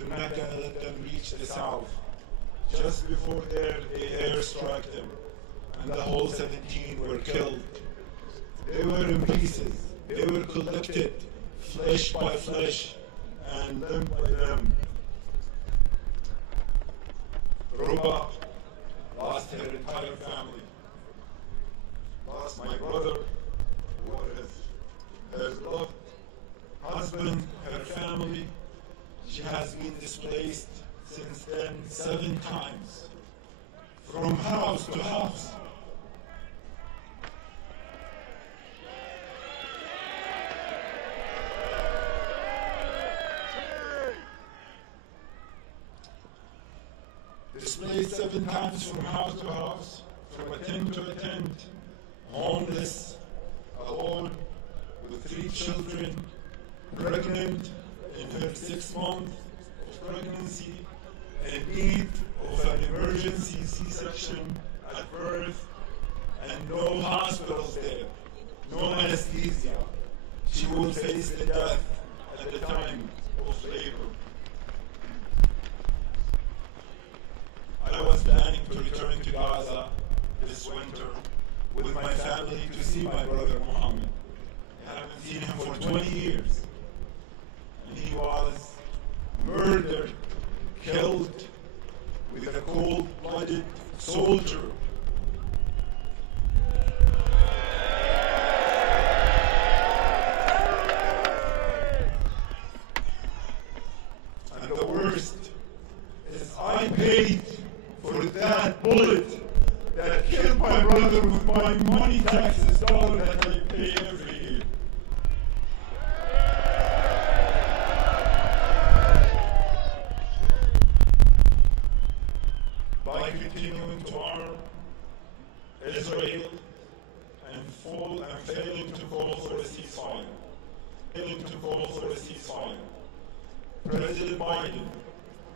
They're not going to let them reach the south. Just before there, they airstruck them, and the whole 17 were killed. They were in pieces. They were collected, flesh by flesh, and limb by limb. Ruba lost her entire family. Lost my brother, who was her beloved husband, her family. She has been displaced since then 7 times, from house to house. Displaced 7 times from house to house, from a tent to a tent, homeless, alone, with 3 children, pregnant in her 6th month of pregnancy, in need of an emergency C-section at birth, and no hospitals there, no anesthesia. She will face the death at the time of labor. I was planning to return to Gaza this winter with my family to see my brother Mohammed. I haven't seen him for 20 years. And he was murdered, killed with a cold-blooded soldier. And the worst is I paid for that bullet that killed my brother with my money taxes dollar that I pay every year. By continuing to arm Israel and failing to call for a ceasefire, President Biden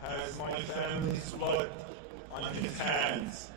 has my family's blood on his hands.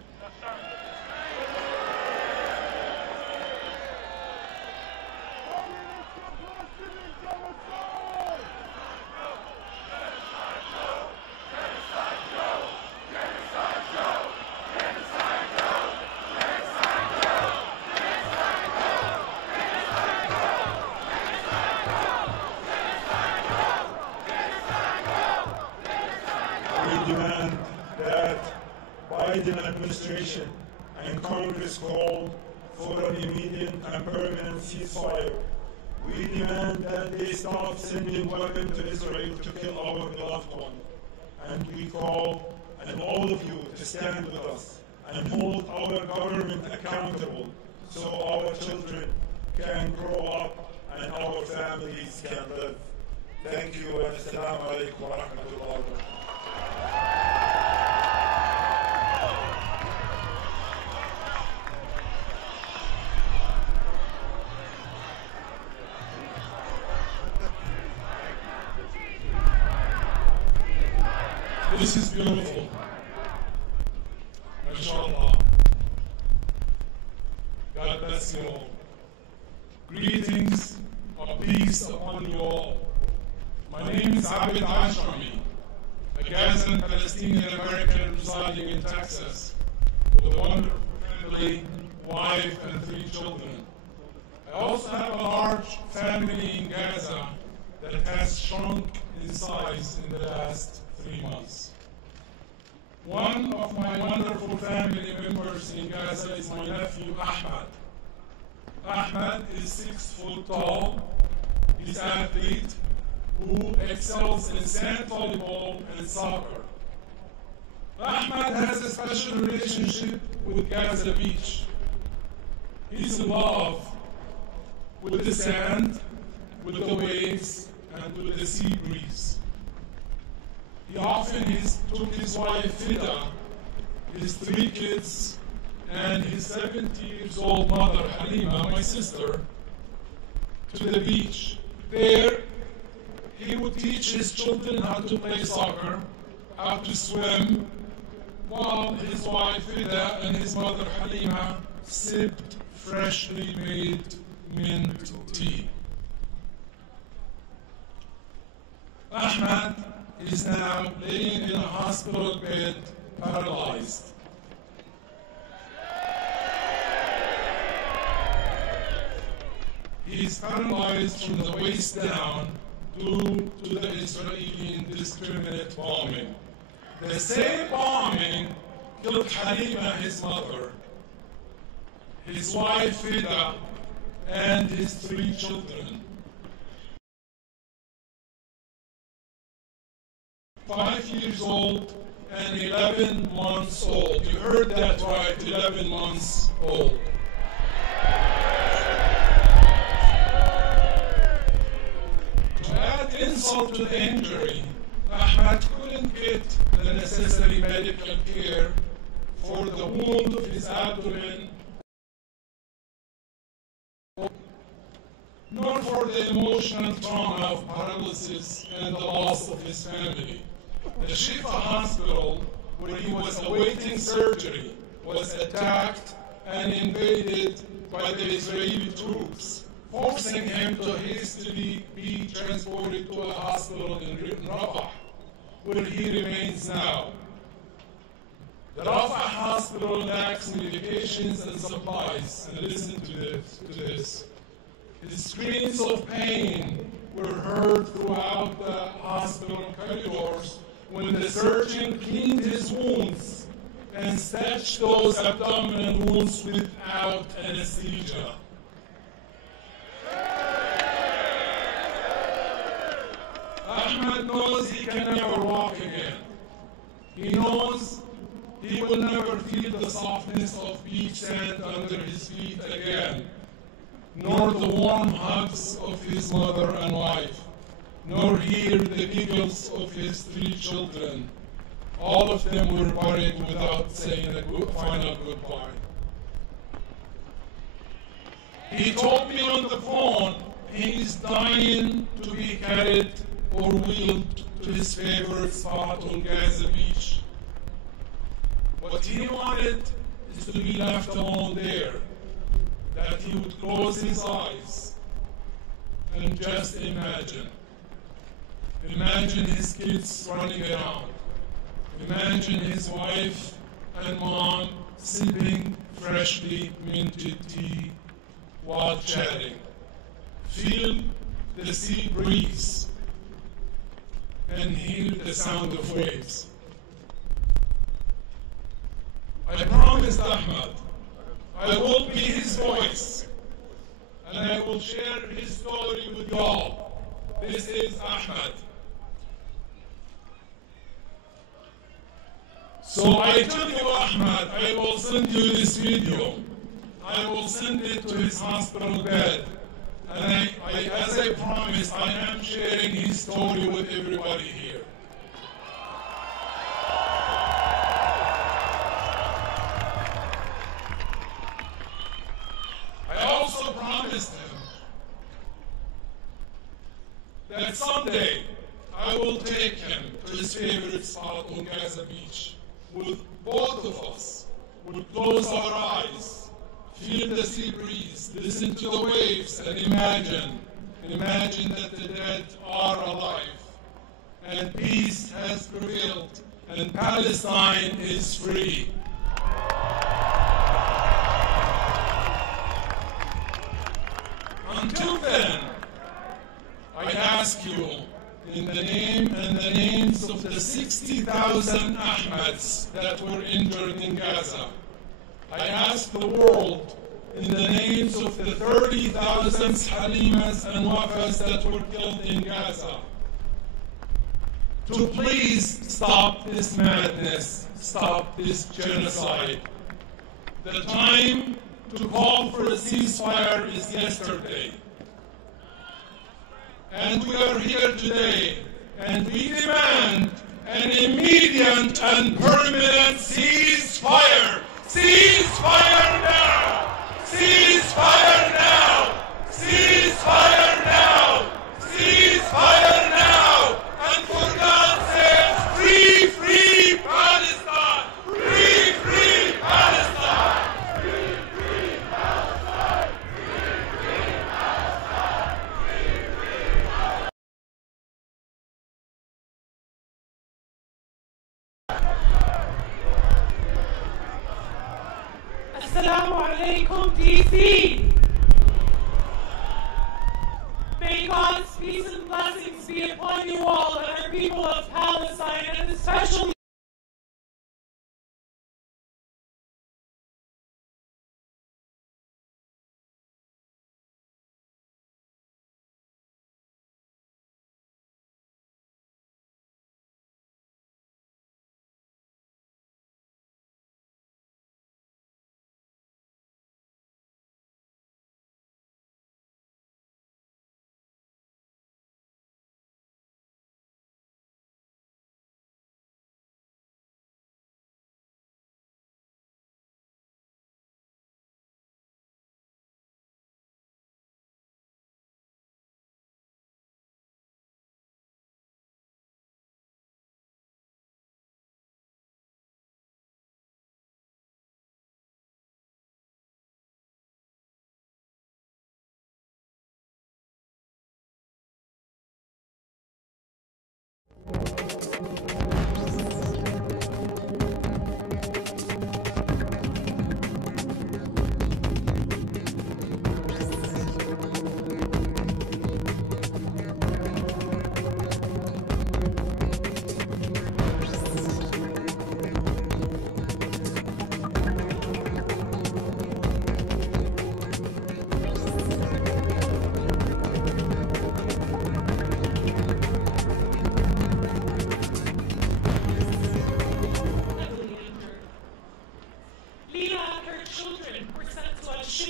We demand that Biden administration and Congress call for an immediate and permanent ceasefire. We demand that they stop sending weapons to Israel to kill our beloved one. And we call on all of you to stand with us and hold our government accountable so our children can grow up and our families can live. Thank you, and assalamu alaikum wa rahmatullahi wa barakatuh. This is beautiful. MashaAllah. God bless you all. Greetings of peace upon you all. My name is Abid Ashrami, a Gazan Palestinian American residing in Texas, with a wonderful family, wife, and 3 children. I also have a large family in Gaza that has shrunk in size in the last 3 months. One of my wonderful family members in Gaza is my nephew Ahmad. Ahmad is 6 foot tall. He's an athlete who excels in sand volleyball and soccer. Ahmad has a special relationship with Gaza Beach. He's in love with the sand, with the waves, and with the sea breeze. He often took his wife Fida, his 3 kids, and his 70-year-old mother Halima, my sister, to the beach. There, he would teach his children how to play soccer, how to swim, while his wife Fida and his mother Halima sipped freshly made mint tea. Ahmad is now laying in a hospital bed, paralyzed. He is paralyzed from the waist down due to the Israeli indiscriminate bombing. The same bombing killed Halima, his mother, his wife Fida, and his 3 children. 5 years old and 11 months old. You heard that right, 11 months old. To add insult to the injury, Ahmad couldn't get the necessary medical care for the wound of his abdomen, nor for the emotional trauma of paralysis and the loss of his family. The Shifa hospital, where he was awaiting surgery, was attacked and invaded by the Israeli troops, forcing him to hastily be transported to a hospital in Rafah, where he remains now. The Rafah hospital lacks medications and supplies, and listen to this. His screams of pain were heard throughout the hospital corridors when the surgeon cleaned his wounds and stitched those abdominal wounds without anesthesia. Ahmad knows he can never walk again. He knows he will never feel the softness of beach sand under his feet again, nor the warm hugs of his mother and wife, nor hear the giggles of his 3 children. All of them were buried without saying a final goodbye. He told me on the phone he's dying to be carried or wheeled to his favorite spot on Gaza beach. What he wanted is to be left alone there, that he would close his eyes and just imagine. Imagine his kids running around. Imagine his wife and mom sipping freshly minted tea while chatting. Feel the sea breeze and hear the sound of waves. I promised Ahmad I will be his voice, and I will share his story with y'all. This is Ahmad. So I told you, Ahmad, I will send you this video. I will send it to his hospital bed. And as I promised, I am sharing his story with everybody here. I also promised him that someday I will take him to his favorite spot on Gaza Beach. With both of us, would close our eyes, feel the sea breeze, listen to the waves, and imagine that the dead are alive, and peace has prevailed, and Palestine is free. Until then, I ask you, in the name and the names of the 60,000 Ahmads that were injured in Gaza, I ask the world, in the names of the 30,000 Halimas and Wafas that were killed in Gaza, to please stop this madness, stop this genocide. The time to call for a ceasefire is yesterday. And we are here today, and we demand an immediate and permanent ceasefire. Ceasefire now! Ceasefire now! Ceasefire now! Ceasefire now! And for God's sake, free, free Palestine! Free, free Palestine! Free, free Palestine! Free, free Palestine! Free, free Palestine! Assalamu alaikum, DC. May God's peace and blessings be upon you all and our people of Palestine, and especially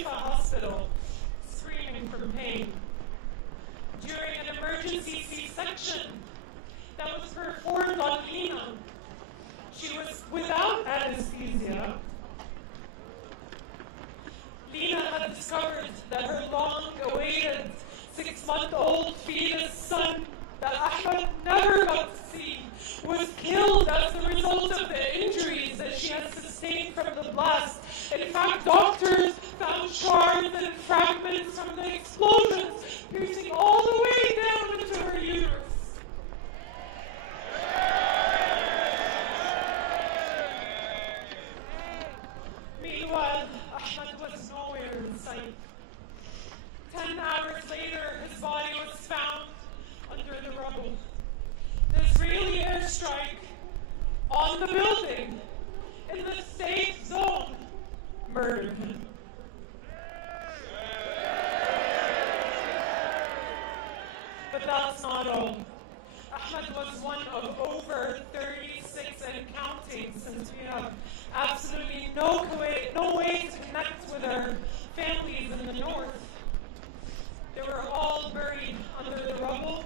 hospital, screaming from pain. During an emergency C-section that was performed on Lina, she was without anesthesia. Lina had discovered that her long-awaited 6-month-old fetus son that Ahmed never got to see was killed as a result of the injuries that she had sustained from the blast. In fact, doctors found shards and fragments from the explosions piercing all the way down into her uterus. Meanwhile, Ahmed was nowhere in sight. 10 hours later, his body was found under the rubble. The Israeli airstrike on the building in the safe zone murdered him. But that's not all. Ahmed was one of over 36 and counting, since we have absolutely no way to connect with our families in the north. They were all buried under the rubble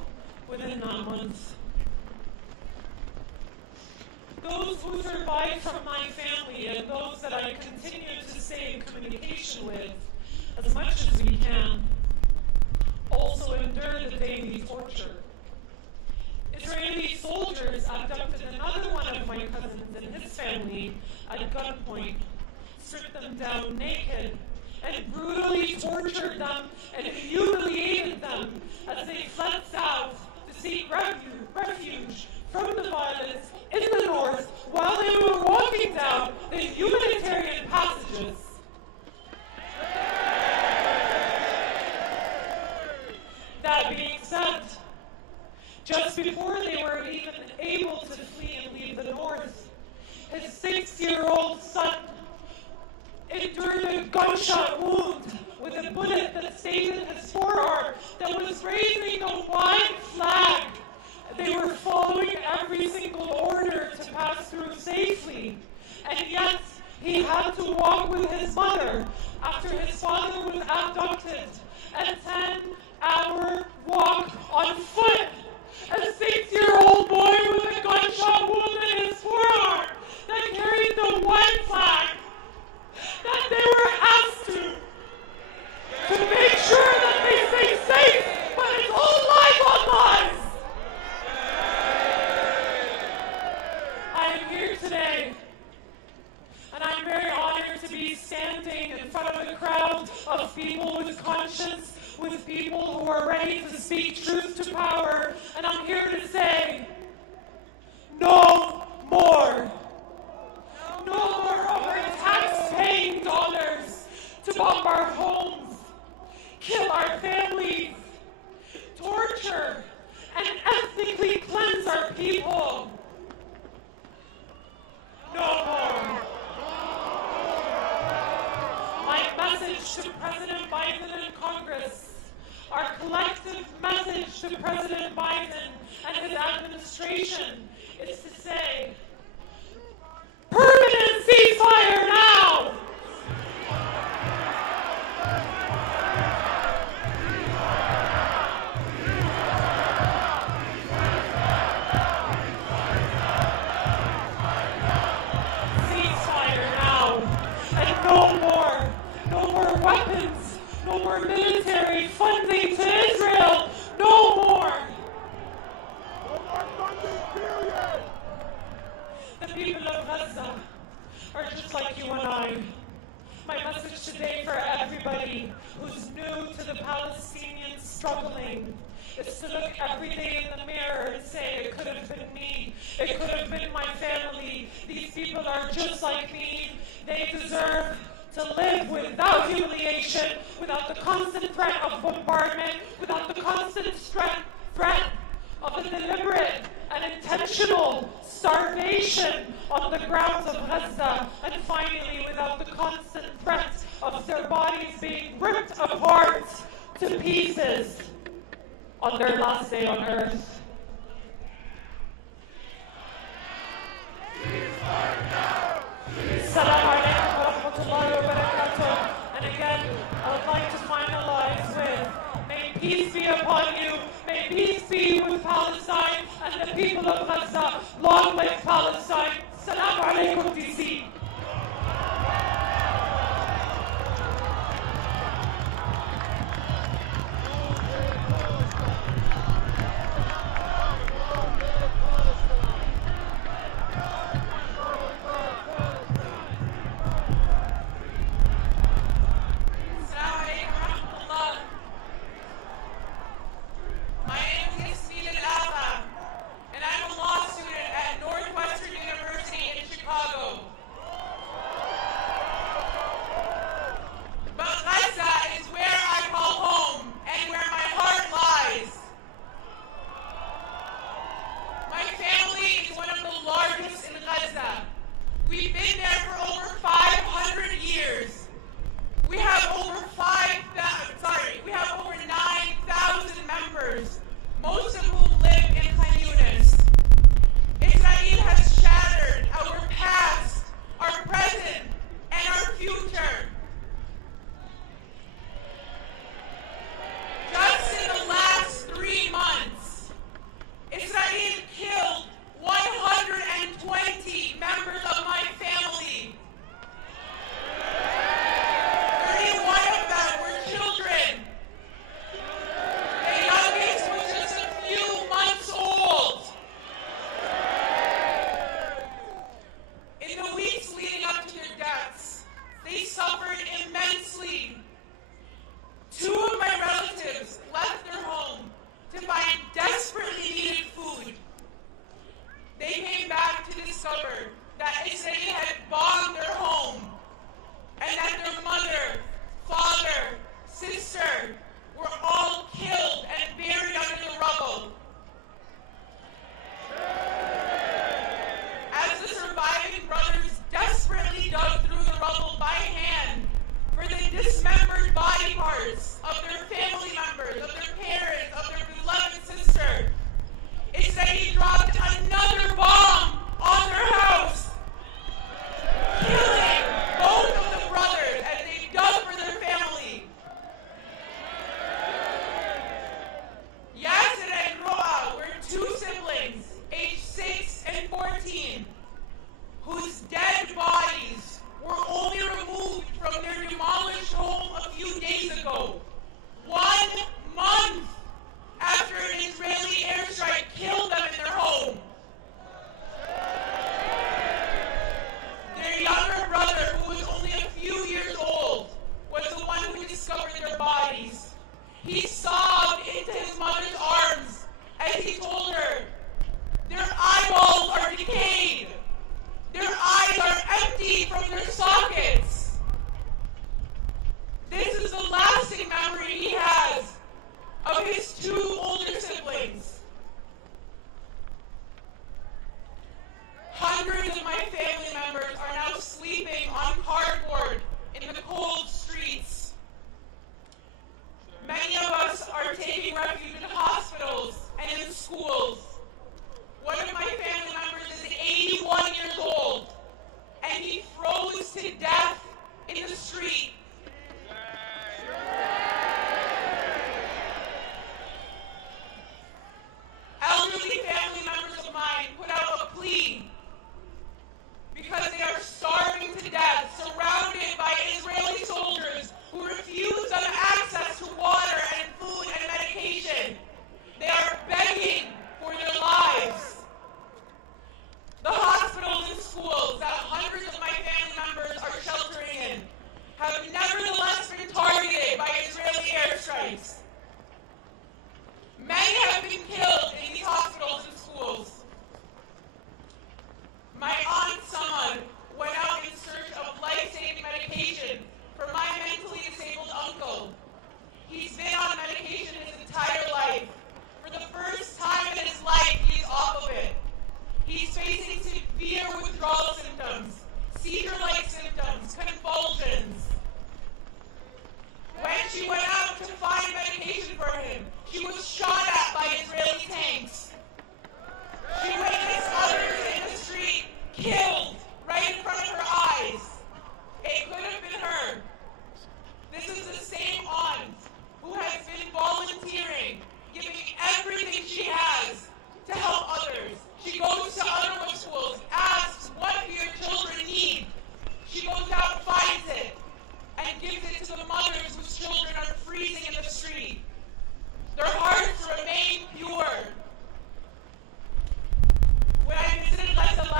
within that month. Those who survived from my family and those that I continue to stay in communication with as much as we can also endure the daily torture. Israeli soldiers abducted another one of my cousins and his family at gunpoint, stripped them down naked, and brutally tortured them and humiliated them as they fled south to seek refuge from the violence in the north while they were walking down the humanitarian passages. That being said, just before they were even able to flee and leave the north, his 6-year-old son endured a gunshot wound with a bullet that stayed in his forearm that was raising a white flag. They were following every single order to pass through safely, and yet he had to walk with his mother after his father was abducted. A 10-hour walk on foot. A 6-year-old boy with a gunshot wound in his forearm that carried the white flag that they were asked to make sure that they stay safe, but it's all lies on lies. I am here today, and I'm very honored to be standing in front of a crowd of people with conscience, with people who are ready to speak truth to power, and I'm here to say, no more. No more of our tax-paying dollars people. No more. My message to President Biden and Congress, our collective message to President Biden and his administration is to say, permanent ceasefire now! Ceasefire now! And no more weapons, no more military funding to Israel, no more! The people of Gaza are just like you and I. My message today for everybody who's new to the Palestinian struggling is to look every day in the mirror and say, it could have been me, it could have been my family. These people are just like me. They deserve to live without humiliation, without the constant threat of bombardment, without the constant threat of a deliberate and intentional starvation on the grounds of Gaza, and finally without the constant threat of their bodies being ripped apart to pieces on their last day on earth. Assalamu alaikum wa rahmatullahi wa barakatuh. And again, I would like to finalize with, may peace be upon you, may peace be with Palestine and the people of Gaza. Long live Palestine. Assalamu alaikum, DC.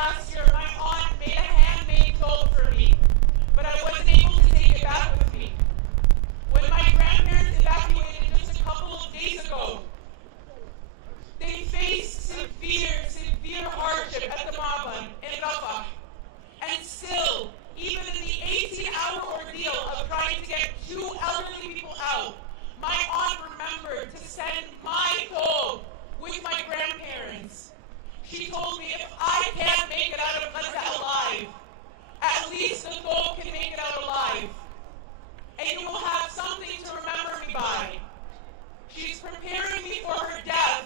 last year, my aunt made a handmade tote for me, but I wasn't able to take it back with me. When my grandparents evacuated just a couple of days ago, they faced severe hardship at the Maba in Rafah. And still, even in the 18-hour ordeal of trying to get 2 elderly people out, my aunt remembered to send my toll with my grandparents. She told me if I can't make it out of Gaza alive, at least the toll can make it out alive. And you will have something to remember me by. She's preparing me for her death.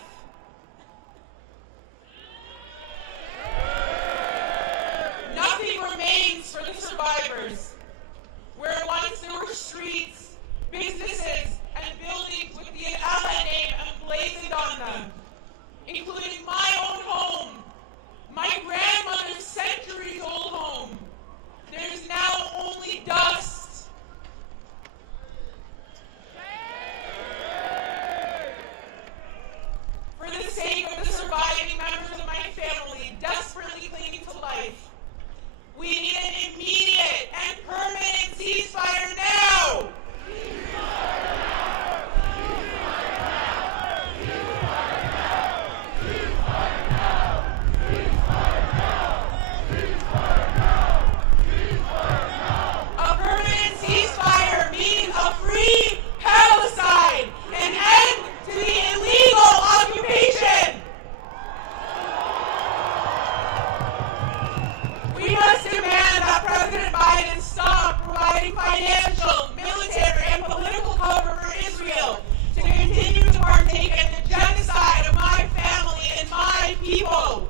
Nothing remains for the survivors. Where once there were streets, businesses, and buildings with the Allah name emblazoned on them, including my own home, my grandmother's centuries-old home, there's now only dust. For the sake of the surviving members of my family, desperately clinging to life, we need an immediate and permanent ceasefire now! A permanent ceasefire means a free Palestine, an end to the illegal occupation! We must demand that President Biden stop providing financial, military, and political cover for Israel to continue to partake in the genocide of my family and my people.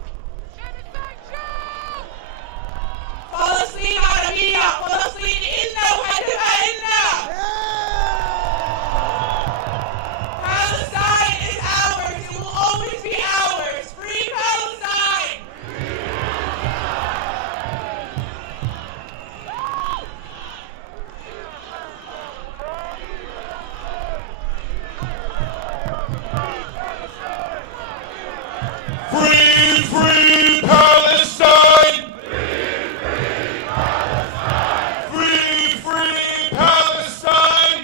Palestine Arabia, Palestine Inna Wahdiha Inna. Palestine is ours. It will always be ours. Free Palestine. Free Palestine! Free Palestine!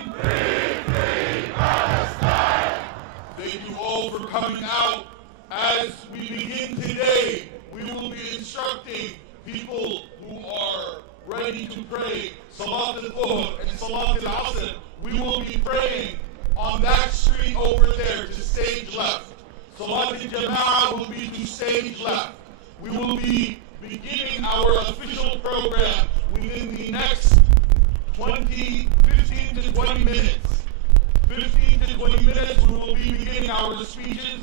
Thank you all for coming out. As we begin today, we will be instructing people who are ready to pray Salat al-Dhuhr and Salat al-Asr. We will be praying on that street over there to stage left. Salat al-Jama'ah will be to stage left. We will be beginning our official program within the next 15 to 20 minutes. 15 to 20 minutes, we will be beginning our speeches,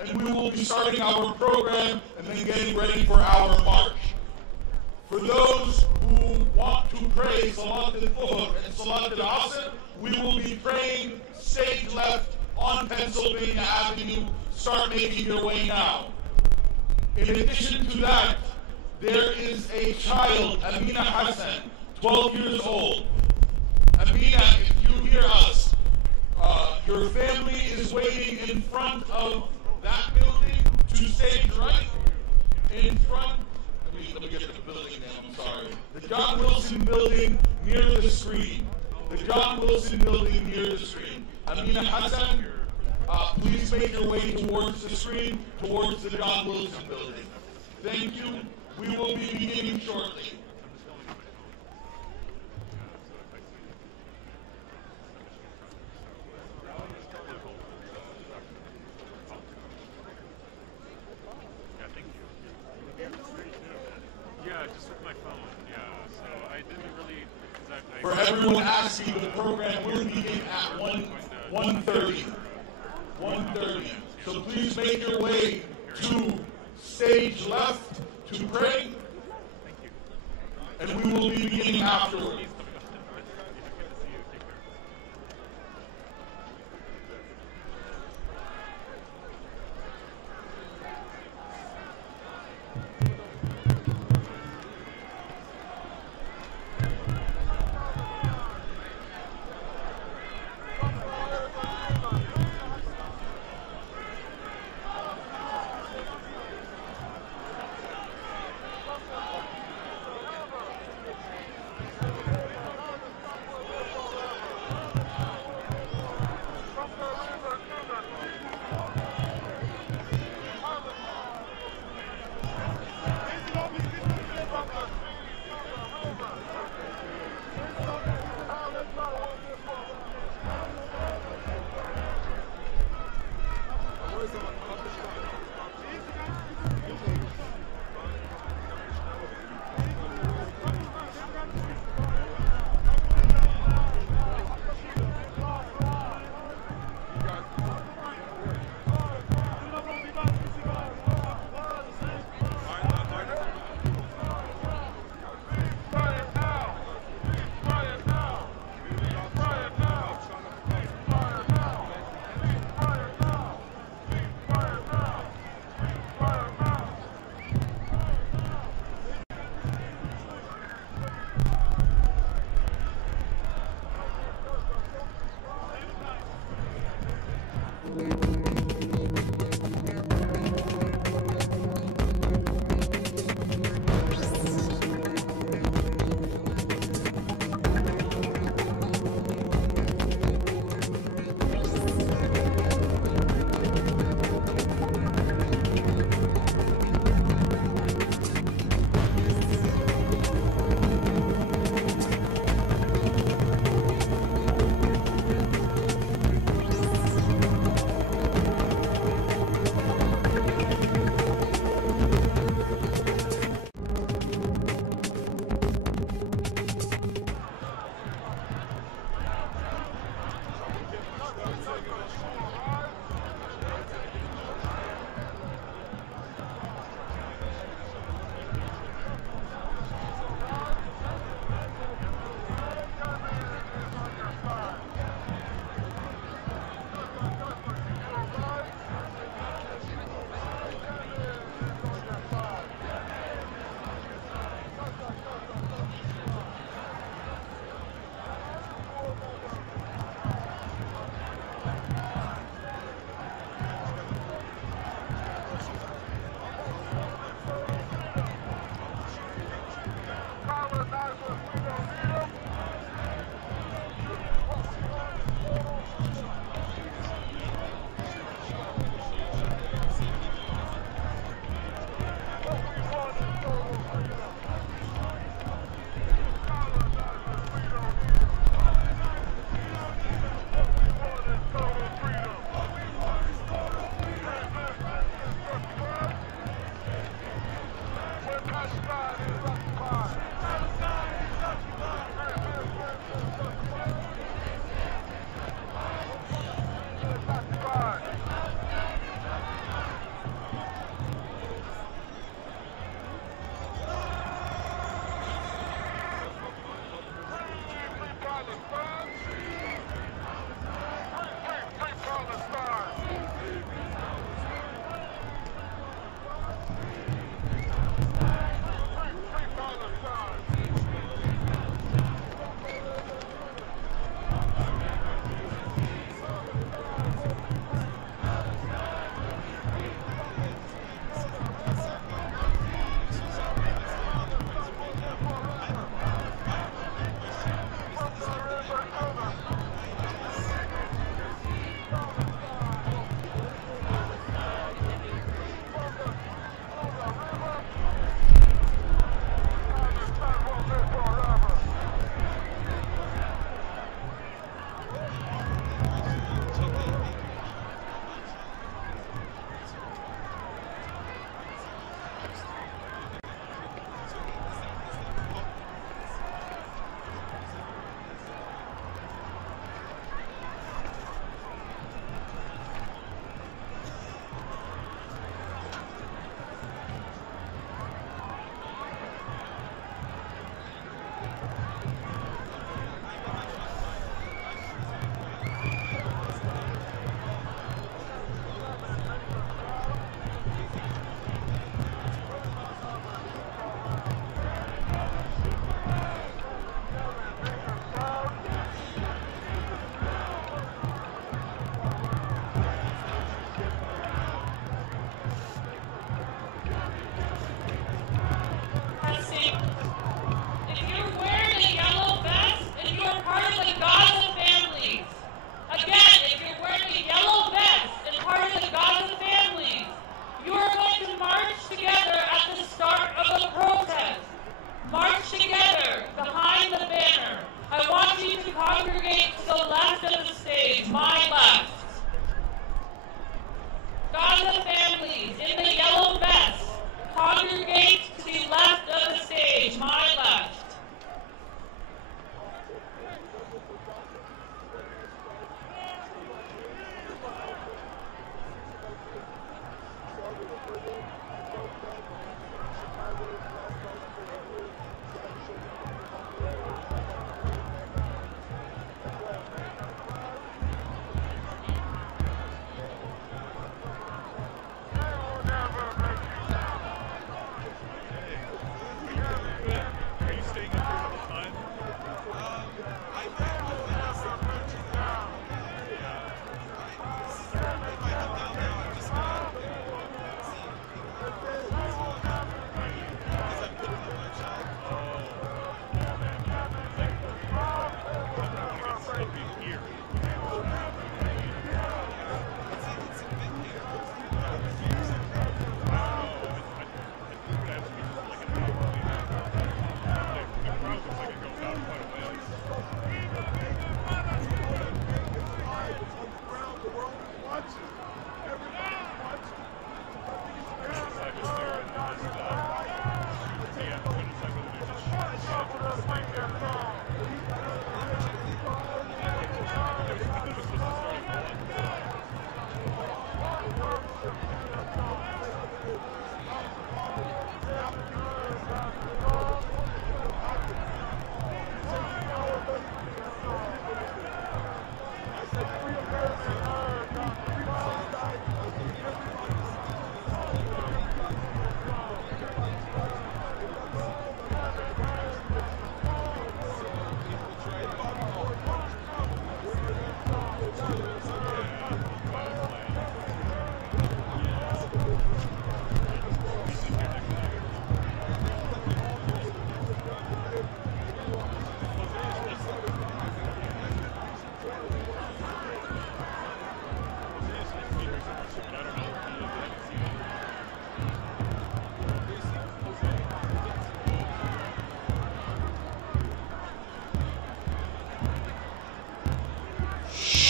and we will be starting our program and then getting ready for our march. For those who want to pray Salat al-Dhuhr and Salat al-Asr, we will be praying stage left on Pennsylvania Avenue. Start making your way now. In addition to that, there is a child, Amina Hassan, 12 years old. Amina, if you hear us, your family is waiting in front of that building to stage right. In front, let me get the building name, I'm sorry. The John Wilson building near the screen. The John Wilson building near the screen. Amina Hassan, please make your way towards the screen, towards the John Wilson building. Thank you. We will be beginning shortly. For everyone asking, the program will begin at 1:30. 1:30. So please make your way to stage left to pray, and we will be beginning afterwards.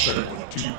shared with you.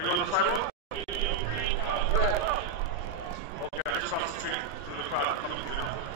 Are you on the sidewalk? Okay, I just concentrate to the crowd coming through.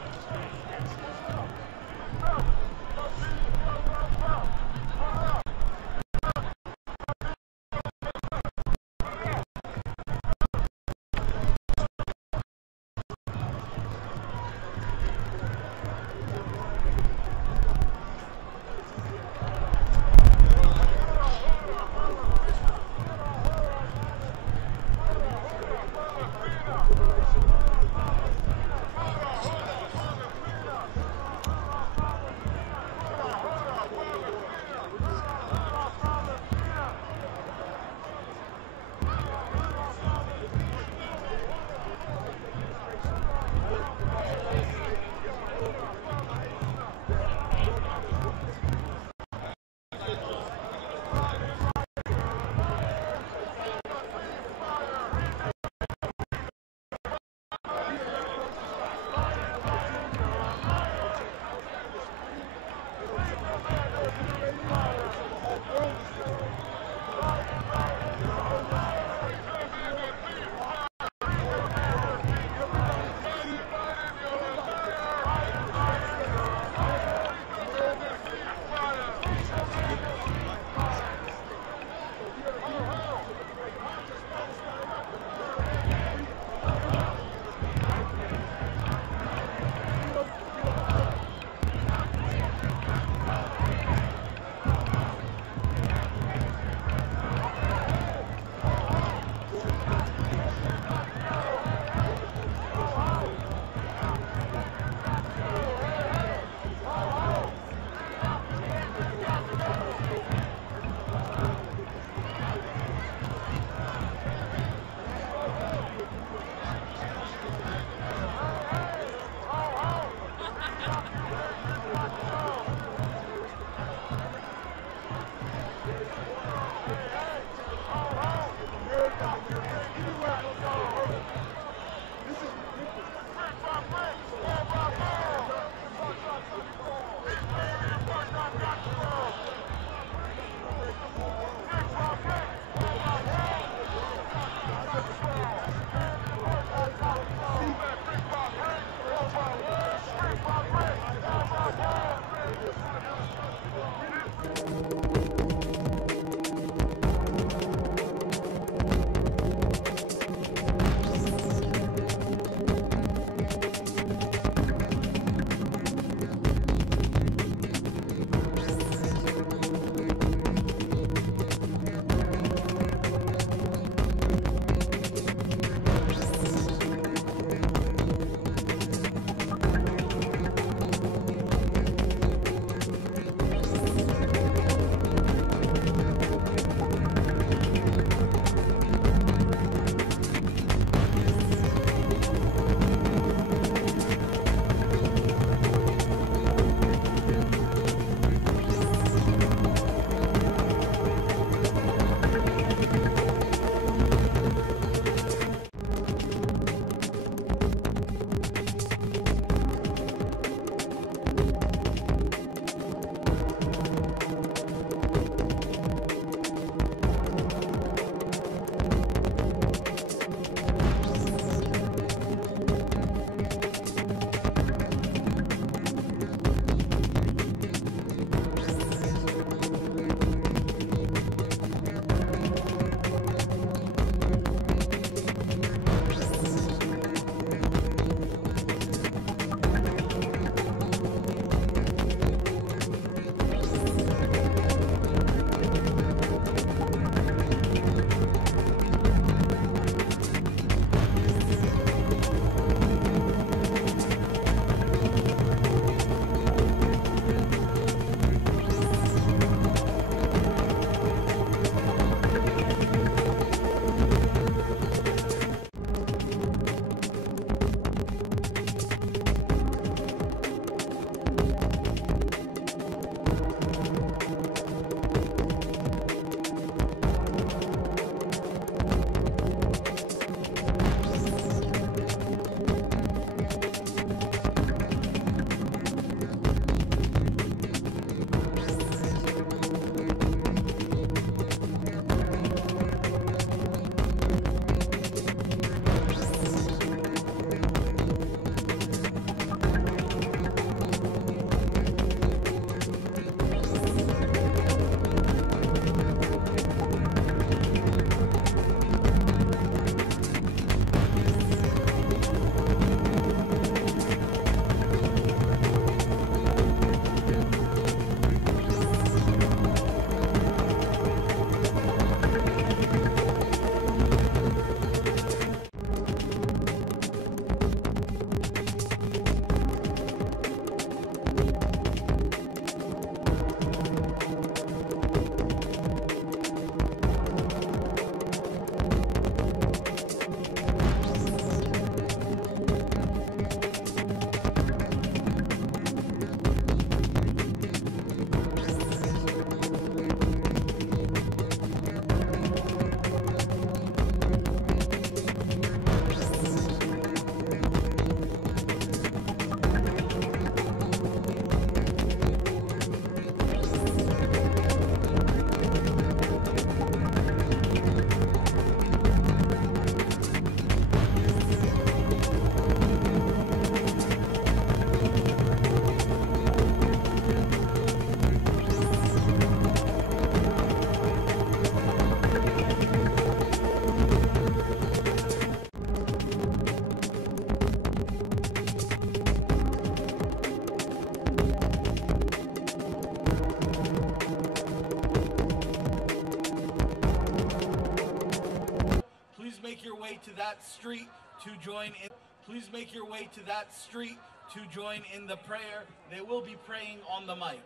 Please make your way to that street to join in. Please make your way to that street to join in the prayer. They will be praying on the mic.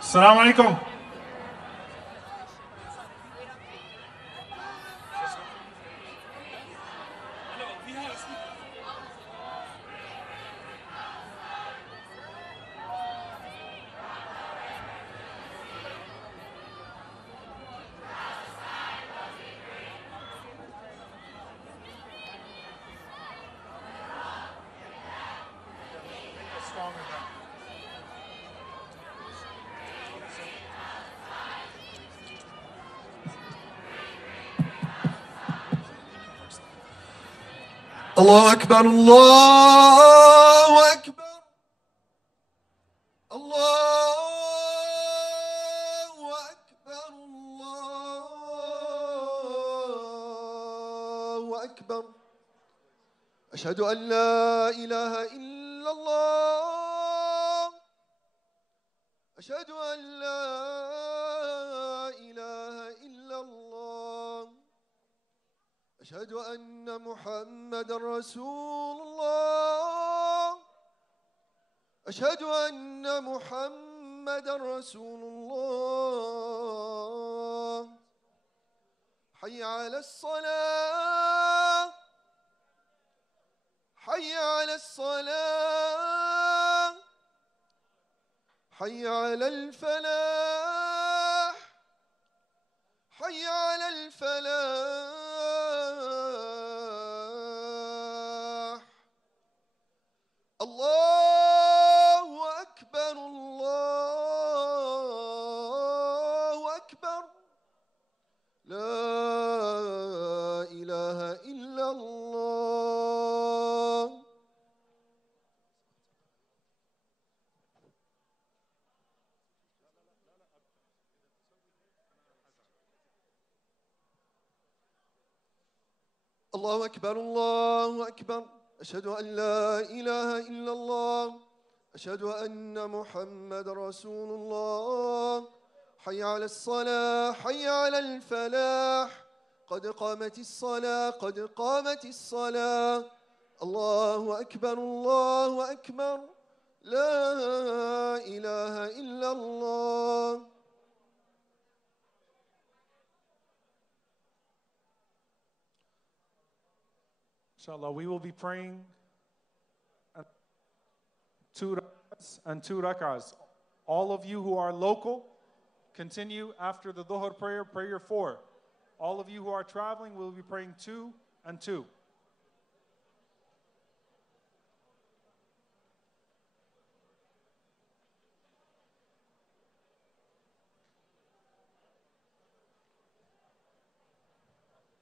Assalamu alaikum. الله أكبر الله أكبر الله أكبر الله أكبر أشهد أن لا إله إلا الله أشهد أن لا إله إلا الله أشهد أن محمدًا رسول الله أشهد أن محمدًا رسول الله حي على الصلاة حي على الصلاة حي على الفلاح حي على الفلاح الله أكبر الله أكبر لا إله إلا الله الله أكبر الله أكبر أشهد أن لا إله إلا الله أشهد أن محمد رسول الله حي على الصلاة حي على الفلاح قد قامت الصلاة قد قامت الصلاة الله أكبر الله أكبر لا إله إلا الله Inshallah, we will be praying 2 rak'ahs and 2 rak'ahs. All of you who are local, continue after the Dhuhr prayer, prayer 4. All of you who are traveling will be praying 2 and 2.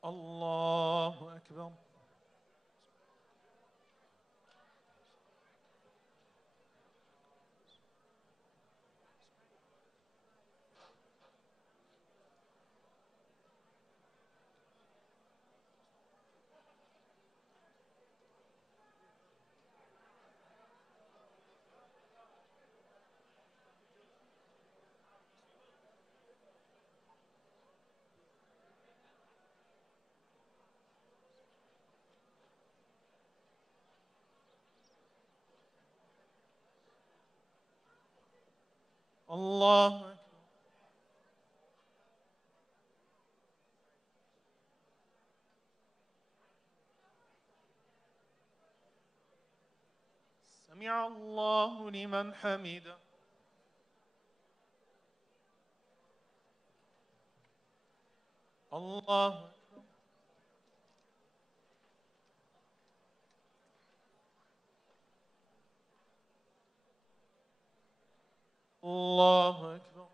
Allahu Akbar. Allah سمع الله لمن حمده الله الله أكبر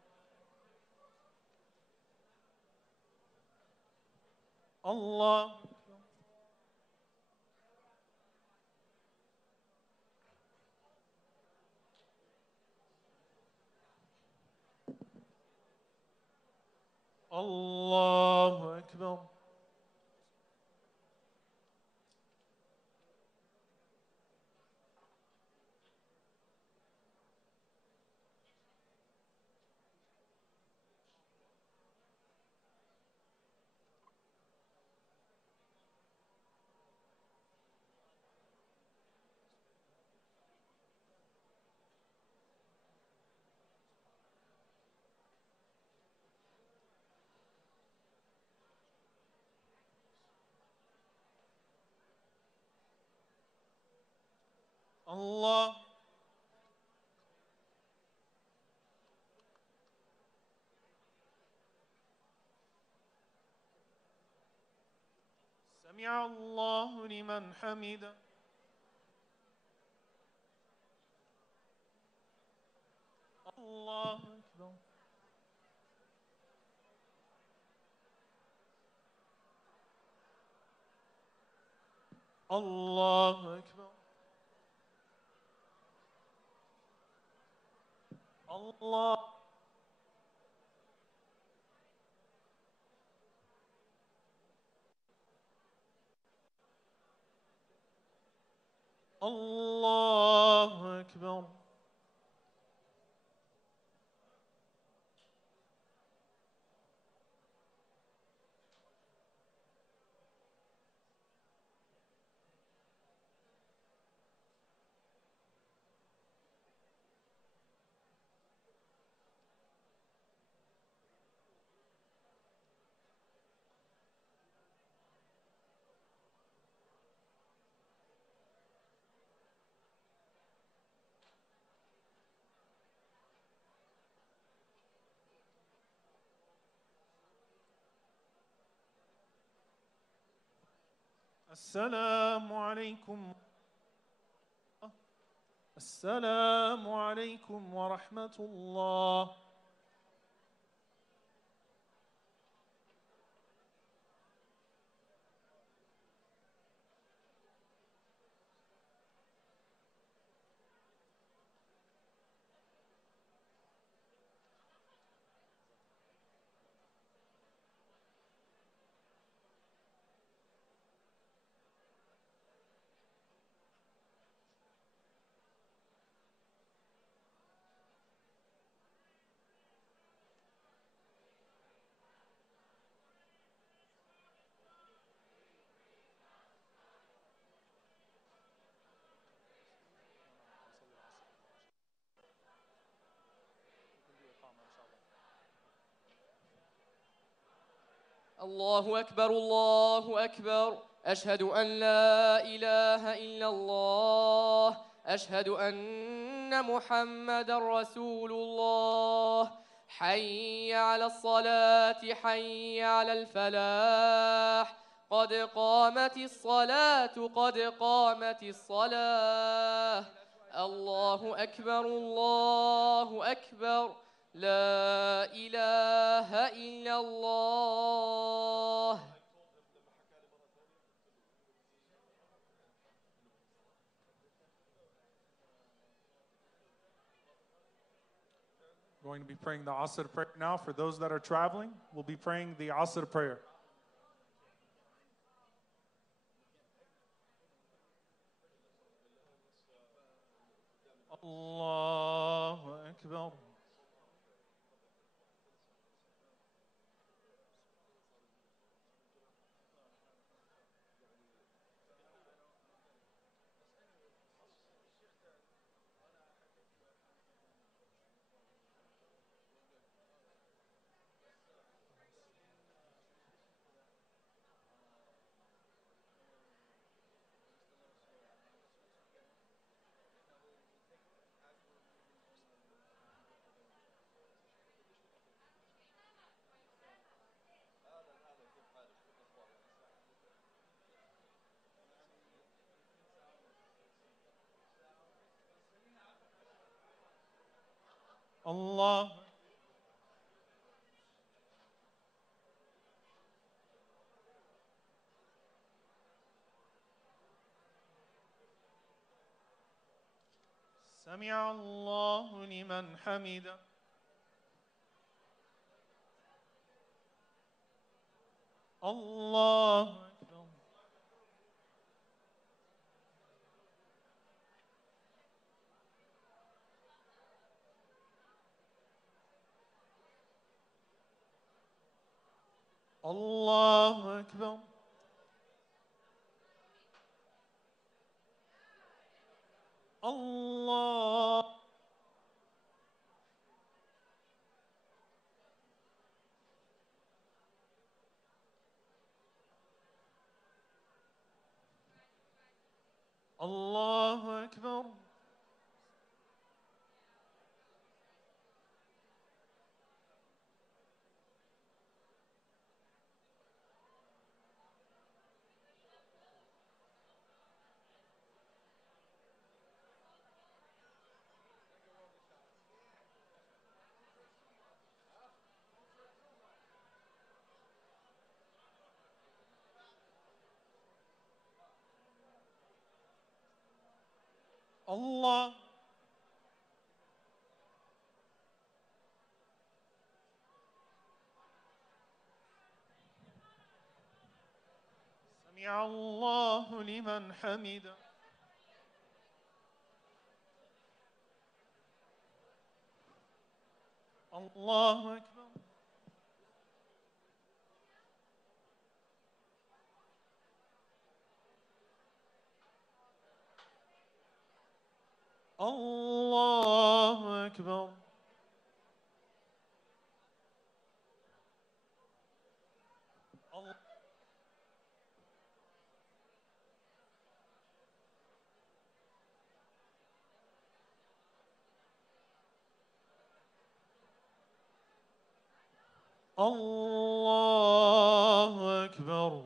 الله أكبر الله أكبر الله سمع الله لمن حمده. الله أكبر. الله أكبر. الله الله أكبر. السلام عليكم. السلام عليكم ورحمة الله. الله أكبر الله أكبر. أشهد أن لا إله إلا الله. أشهد أن محمدا رسول الله. حي على الصلاة حي على الفلاح. قد قامت الصلاة قد قامت الصلاة. الله أكبر الله أكبر. لا إله إلا الله. Going to be praying the Asr prayer now. For those that are traveling, we'll be praying the Asr prayer. Allahu Akbar. Allah. سمع الله لمن حمده. الله أكبر. الله أكبر. الله. الله أكبر. Allah. سمع الله لمن حمده. الله أكبر. الله أكبر. الله أكبر.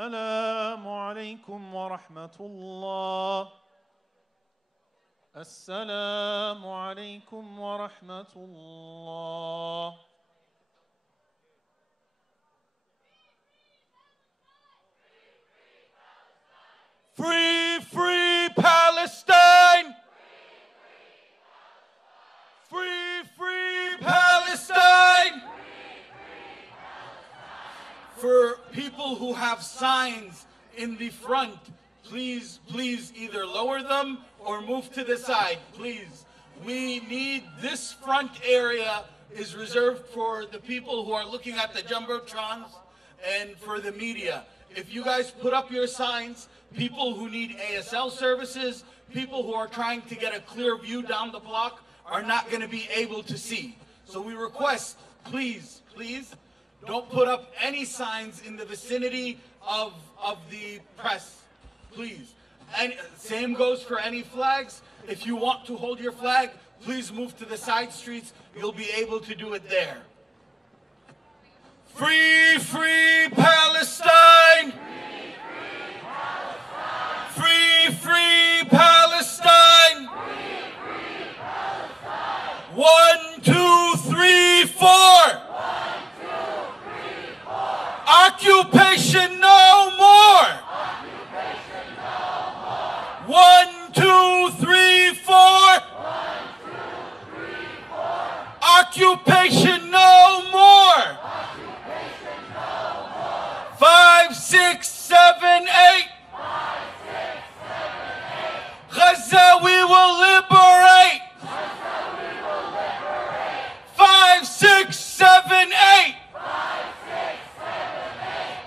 السلام عليكم ورحمة الله. السلام عليكم ورحمة الله. Free, free Palestine! Free, free Palestine! For people who have signs in the front, please either lower them or move to the side, please. We need this front area is reserved for the people who are looking at the jumbotrons and for the media. If you guys put up your signs, people who need ASL services, people who are trying to get a clear view down the block are not going to be able to see. So we request, please, don't put up any signs in the vicinity of the press, please. And same goes for any flags. If you want to hold your flag, please move to the side streets. You'll be able to do it there. Free, free Palestine! Free, free Palestine! 1, 2, 3, 4! Occupation no more! 1, 2, 3, 4! Occupation no more! 5, 6, 7, 8! Gaza we will liberate! 5, 6, 7, 8!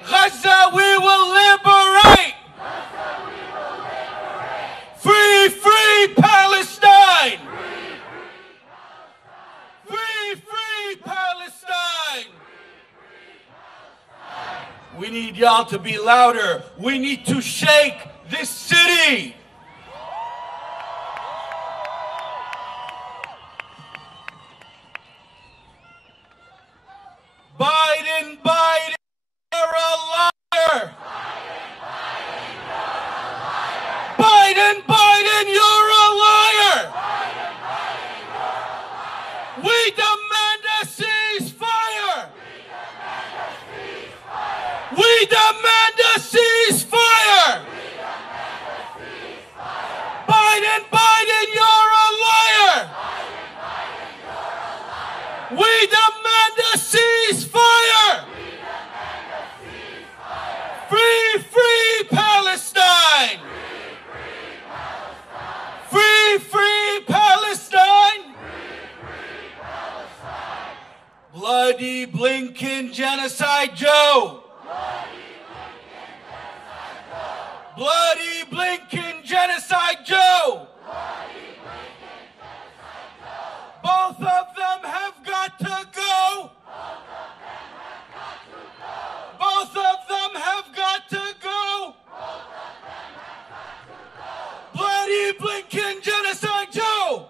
Gaza we will liberate! Free, free Palestine! Free, free Palestine! We need y'all to be louder. We need to shake this city. Biden, you're a liar. Biden, you're a liar. We demand a ceasefire. We demand a ceasefire. Biden, you're a liar. We demand a ceasefire. Free, free Palestine. Free, free Palestine. Bloody Blinken Genocide Joe. Bloody Blinken Genocide Joe! Both of them have got to go! Both of them have got to go! Bloody Blinken Genocide Joe!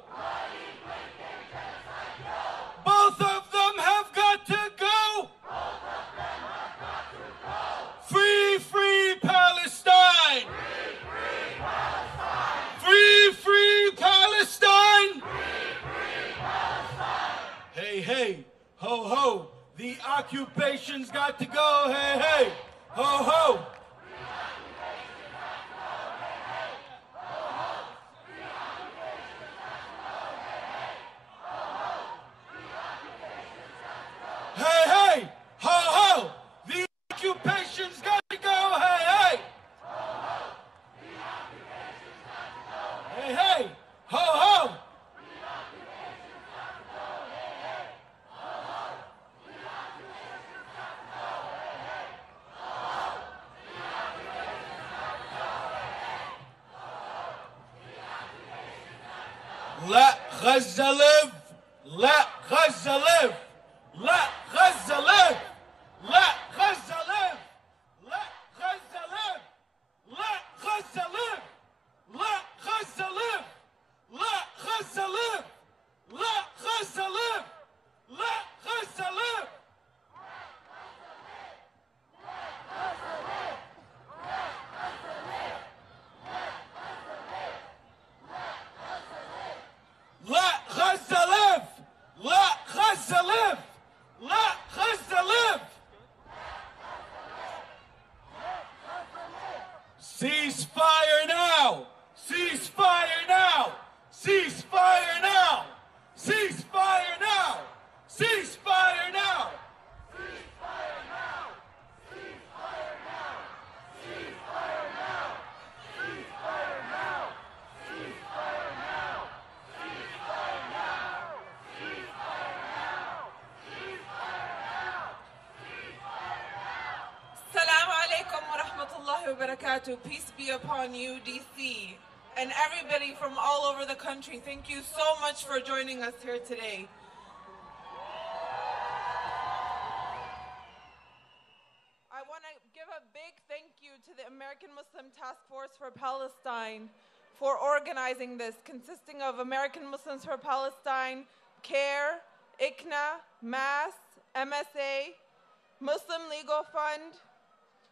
Both of them have got to go! Free, free Palestine! Free, free Palestine! Hey, hey, ho, ho, the occupation's got to go, hey, hey, ho, ho. Hey, hey, ho, ho, the occupation's got to go, hey, hey. Hey, hey, ho, ho. Let Gaza live! Let Gaza live! Let Gaza live! Let Gaza live! Let Gaza live! Let Gaza live! Let Gaza live! Let Gaza live! Let Gaza live! Let Gaza live! Let Gaza live! Let Gaza live! Let Gaza live! Ceasefire now! Ceasefire now! Ceasefire now! Ceasefire now! Ceasefire now! Assalamu alaikum wa rahmatullahi wa barakatuh. Peace be upon you, DC, and everybody from all over the country. Thank you so much for joining us here today. I want to give a big thank you to the American Muslim Task Force for Palestine for organizing this, consisting of American Muslims for Palestine, CARE, ICNA, MAS, MSA, Muslim Legal Fund,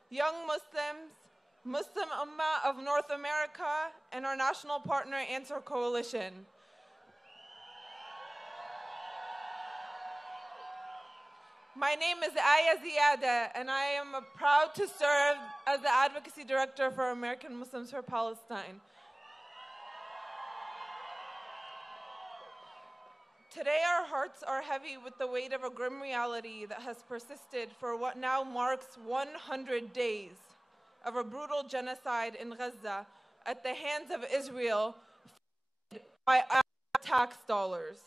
Young Muslims, Muslim Ummah of North America, and our national partner, Answer Coalition. My name is Aya Ziyada, and I am proud to serve as the Advocacy Director for American Muslims for Palestine. Today our hearts are heavy with the weight of a grim reality that has persisted for what now marks 100 days of a brutal genocide in Gaza at the hands of Israel by our tax dollars.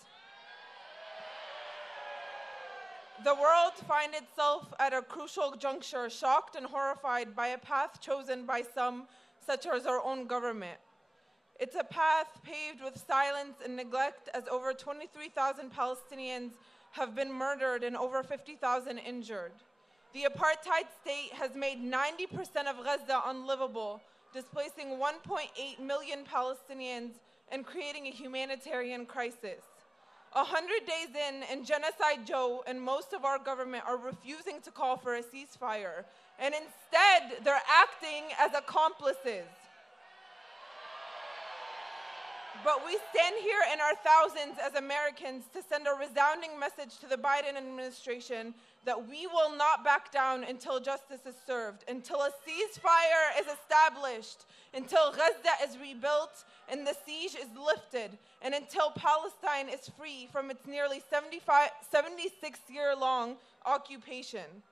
The world finds itself at a crucial juncture, shocked and horrified by a path chosen by some, such as our own government. It's a path paved with silence and neglect, as over 23,000 Palestinians have been murdered and over 50,000 injured. The apartheid state has made 90% of Gaza unlivable, displacing 1.8 million Palestinians and creating a humanitarian crisis. 100 days in, and Genocide Joe and most of our government are refusing to call for a ceasefire, and instead they're acting as accomplices. But we stand here in our thousands as Americans to send a resounding message to the Biden administration that we will not back down until justice is served, until a ceasefire is established, until Gaza is rebuilt and the siege is lifted, and until Palestine is free from its nearly 76-year-long occupation.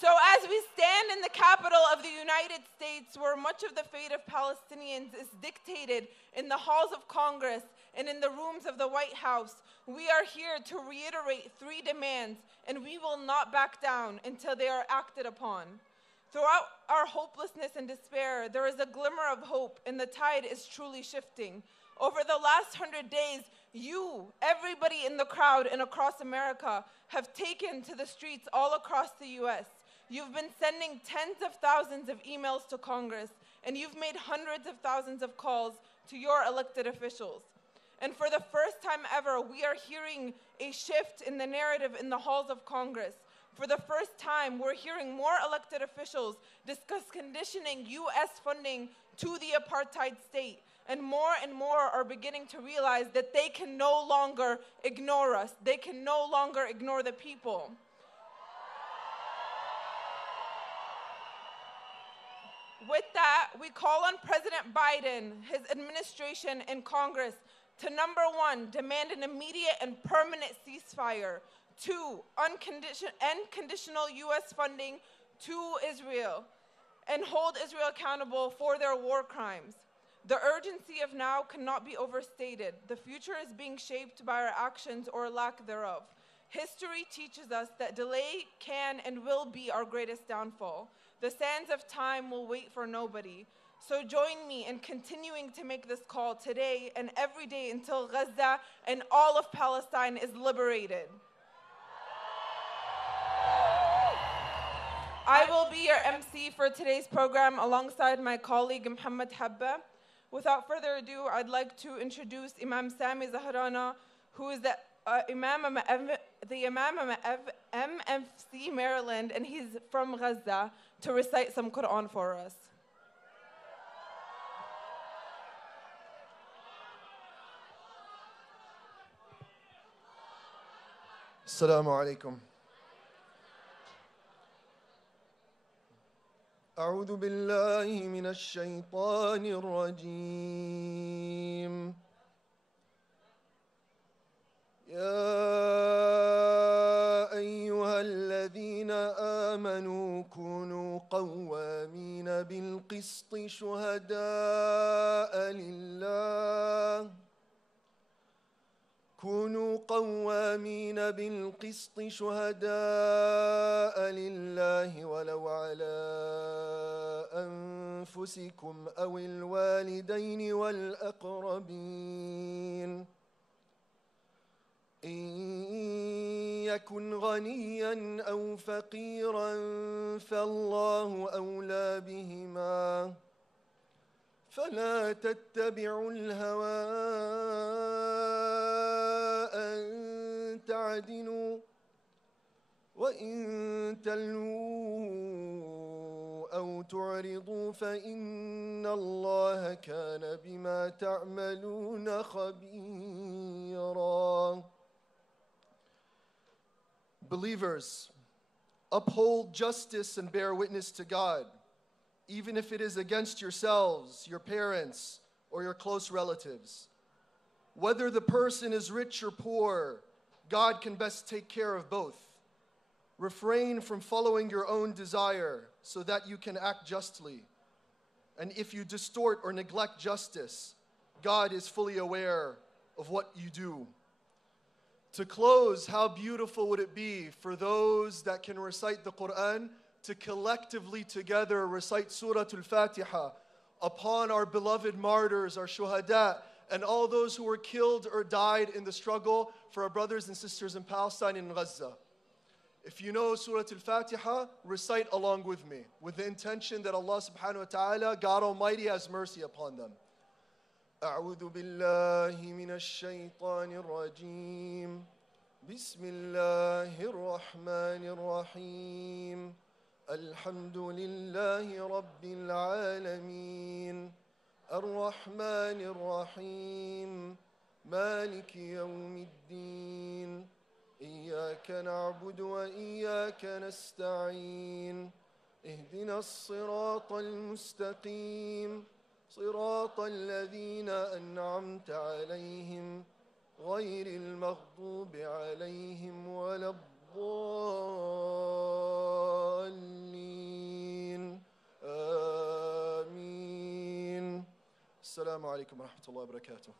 So as we stand in the capital of the United States, where much of the fate of Palestinians is dictated in the halls of Congress and in the rooms of the White House, we are here to reiterate 3 demands, and we will not back down until they are acted upon. Throughout our hopelessness and despair, there is a glimmer of hope, and the tide is truly shifting. Over the last 100 days, you, everybody in the crowd and across America, have taken to the streets all across the US. You've been sending tens of thousands of emails to Congress, and you've made hundreds of thousands of calls to your elected officials. And for the first time ever, we are hearing a shift in the narrative in the halls of Congress. For the first time, we're hearing more elected officials discuss conditioning US funding to the apartheid state. And more are beginning to realize that they can no longer ignore us. They can no longer ignore the people. With that, we call on President Biden, his administration, and Congress to number one, demand an immediate and permanent ceasefire. Two, unconditional US funding to Israel, and hold Israel accountable for their war crimes. The urgency of now cannot be overstated. The future is being shaped by our actions or lack thereof. History teaches us that delay can and will be our greatest downfall. The sands of time will wait for nobody. So join me in continuing to make this call today and every day until Gaza and all of Palestine is liberated. I will be your MC for today's program alongside my colleague Muhammad Habba. Without further ado, I'd like to introduce Imam Sami Zahrana, who is the Imam of MFC Maryland, and he's from Gaza, to recite some Quran for us. Assalamu alaikum. أعوذ بالله من الشيطان الرجيم يا أيها الذين آمنوا كونوا قوامين بالقسط شهداء لله كونوا قوامين بالقسط شهداء لله ولو على أنفسكم أو الوالدين والأقربين إن يكن غنيا أو فقيرا فالله أولى بهما فلا تتبعوا الهوى أن تعدلوا وإن تلووا أو تعرضوا فإن الله كان بما تعملون خبيرا. Believers, uphold justice and bear witness to God, even if it is against yourselves, your parents, or your close relatives. Whether the person is rich or poor, God can best take care of both. Refrain from following your own desire so that you can act justly. And if you distort or neglect justice, God is fully aware of what you do. To close, how beautiful would it be for those that can recite the Quran to collectively together recite Surah Al-Fatiha upon our beloved martyrs, our shuhada, and all those who were killed or died in the struggle for our brothers and sisters in Palestine and Gaza. If you know Surah Al-Fatiha, recite along with me, with the intention that Allah subhanahu wa ta'ala, God Almighty, has mercy upon them. أعوذ بالله من الشيطان الرجيم بسم الله الرحمن الرحيم الحمد لله رب العالمين الرحمن الرحيم مالك يوم الدين إياك نعبد وإياك نستعين اهدنا الصراط المستقيم صراط الذين أنعمت عليهم غير المغضوب عليهم ولا الضالين آمين. السلام عليكم ورحمة الله وبركاته.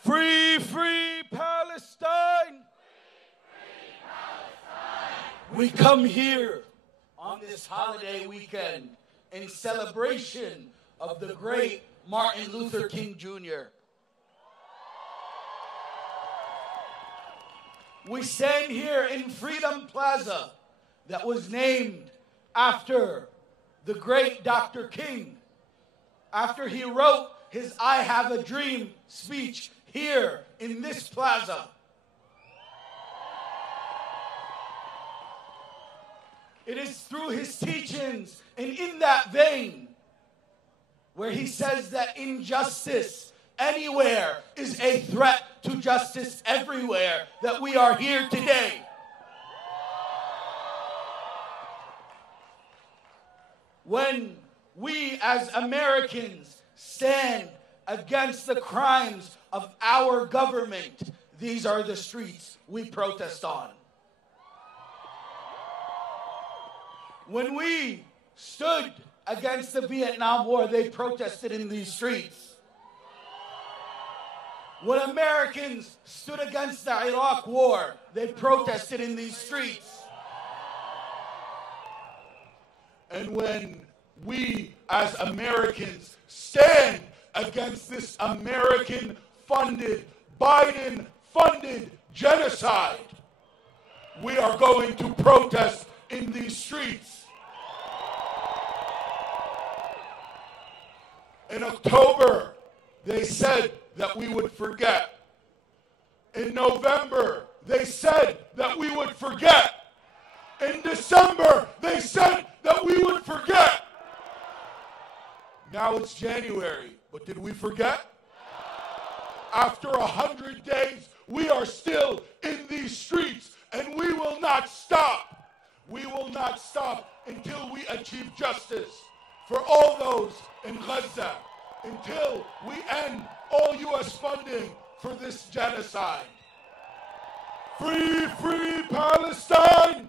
Free, free Palestine! We come here on this holiday weekend in celebration of the great Martin Luther King Jr. We stand here in Freedom Plaza that was named after the great Dr. King, after he wrote his I Have a Dream speech here in this plaza. It is through his teachings and in that vein where he says that injustice anywhere is a threat to justice everywhere that we are here today. When we as Americans stand against the crimes of our government, these are the streets we protest on. When we stood against the Vietnam War, they protested in these streets. When Americans stood against the Iraq War, they protested in these streets. And when we as Americans stand against this American-funded, Biden-funded genocide, we are going to protest in these streets. In October, they said that we would forget. In November, they said that we would forget. In December, they said that we would forget. Now it's January, but did we forget? After 100 days, we are still in these streets, and we will not stop. We will not stop until we achieve justice for all those in Gaza, until we end all U.S. funding for this genocide. Free, free Palestine!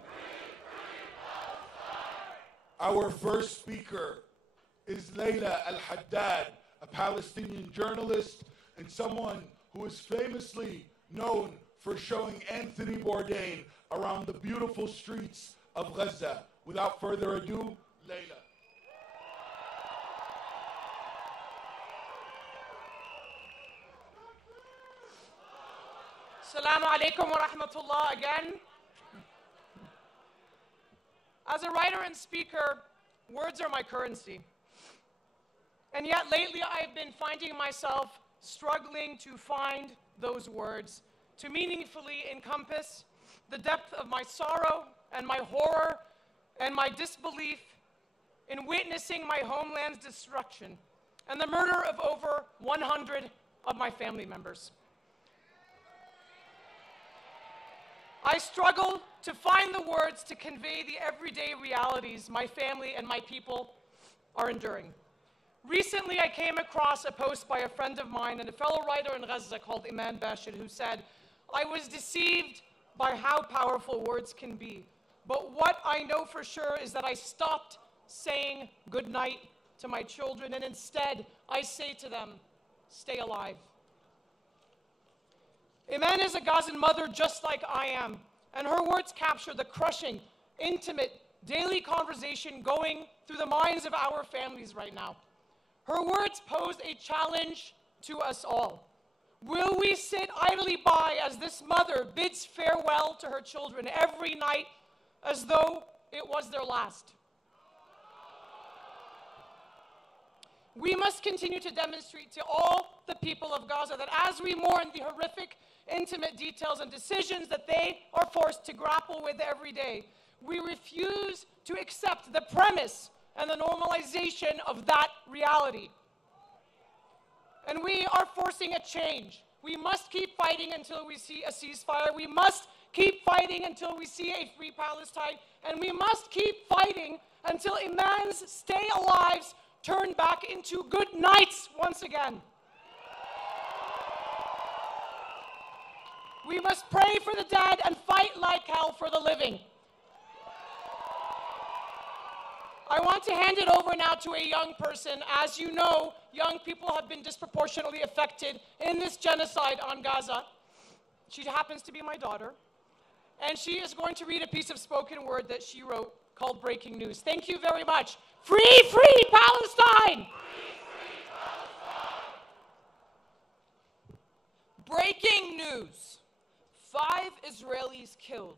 Our first speaker is Layla Al-Haddad, a Palestinian journalist and someone who is famously known for showing Anthony Bourdain around the beautiful streets of Gaza. Without further ado, Layla. Assalamu alaikum wa rahmatullah again. As a writer and speaker, words are my currency. And yet lately I've been finding myself struggling to find those words to meaningfully encompass the depth of my sorrow and my horror and my disbelief in witnessing my homeland's destruction and the murder of over 100 of my family members. I struggle to find the words to convey the everyday realities my family and my people are enduring. Recently, I came across a post by a friend of mine and a fellow writer in Gaza called Iman Bashir, who said, "I was deceived by how powerful words can be. But what I know for sure is that I stopped saying goodnight to my children, and instead I say to them, stay alive." Iman is a Gazan mother just like I am, and her words capture the crushing, intimate, daily conversation going through the minds of our families right now. Her words pose a challenge to us all. Will we sit idly by as this mother bids farewell to her children every night as though it was their last? We must continue to demonstrate to all the people of Gaza that as we mourn the horrific, intimate details and decisions that they are forced to grapple with every day, we refuse to accept the premise and the normalization of that reality. And we are forcing a change. We must keep fighting until we see a ceasefire. We must keep fighting until we see a free Palestine. And we must keep fighting until Iman's stay alives turn back into good nights once again. We must pray for the dead and fight like hell for the living. I want to hand it over now to a young person. As you know, young people have been disproportionately affected in this genocide on Gaza. She happens to be my daughter. and she is going to read a piece of spoken word that she wrote called Breaking News. Thank you very much. Free, free Palestine! Breaking news. 5 Israelis killed.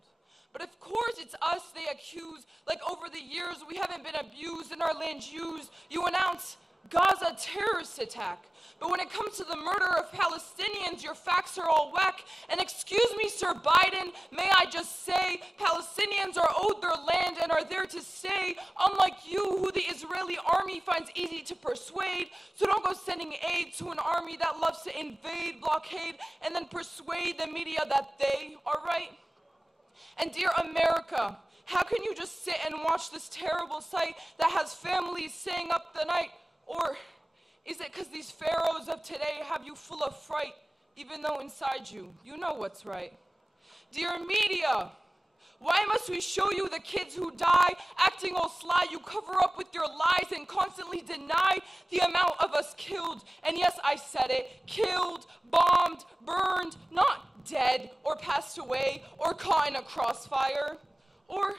But of course it's us they accuse. Like over the years we haven't been abused and our land used. You announce Gaza terrorist attack. But when it comes to the murder of Palestinians, your facts are all whack. And excuse me, Sir Biden, may I just say, Palestinians are owed their land and are there to stay, unlike you, who the Israeli army finds easy to persuade. So don't go sending aid to an army that loves to invade, blockade, and then persuade the media that they are right. And dear America, how can you just sit and watch this terrible sight that has families staying up the night? Or is it because these pharaohs of today have you full of fright, even though inside you, you know what's right? Dear media, why must we show you the kids who die, acting all sly? You cover up with your lies and constantly deny the amount of us killed. And yes, I said it, killed, bombed, burned, not dead or passed away or caught in a crossfire. Or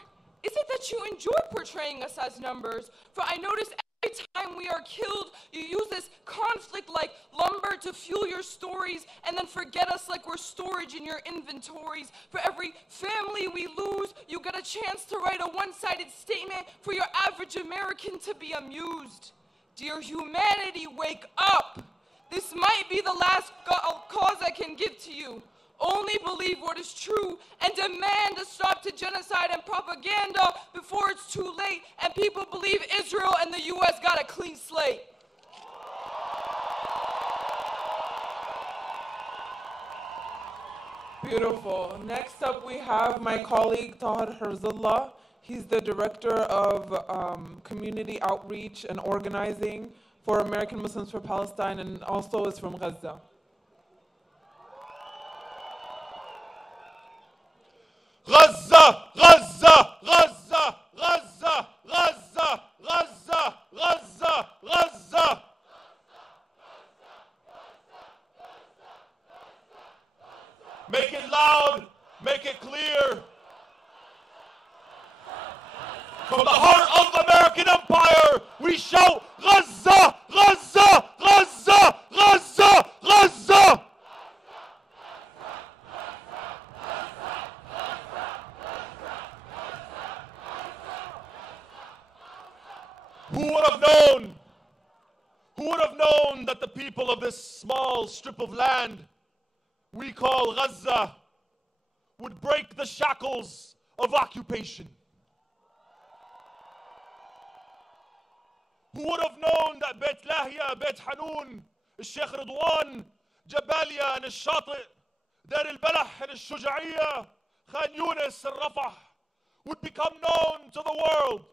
is it that you enjoy portraying us as numbers? For I notice every time we are killed, you use this conflict like lumber to fuel your stories and then forget us like we're storage in your inventories. For every family we lose, you get a chance to write a one-sided statement for your average American to be amused. Dear humanity, wake up. This might be the last cause I can give to you. Only believe what is true and demand a stop to genocide and propaganda before it's too late and people believe Israel and the US got a clean slate. Beautiful. Next up we have my colleague Tahir Herzullah. He's the Director of Community Outreach and Organizing for American Muslims for Palestine and also is from Gaza. Gaza, Gaza, Gaza, Gaza, Gaza, Gaza, Gaza, Gaza. Make it loud, make it clear. From the heart of American empire, we shout Gaza, Gaza, Gaza, Gaza, Gaza. Who would have known that the people of this small strip of land we call Gaza would break the shackles of occupation? Who would have known that Beit Lahia, Beit Hanun, Sheikh Ridwan, Jabalia and Al-Shati, Dar al-Balah and Al-Shuja'iyya, Khan Yunis and Rafah would become known to the world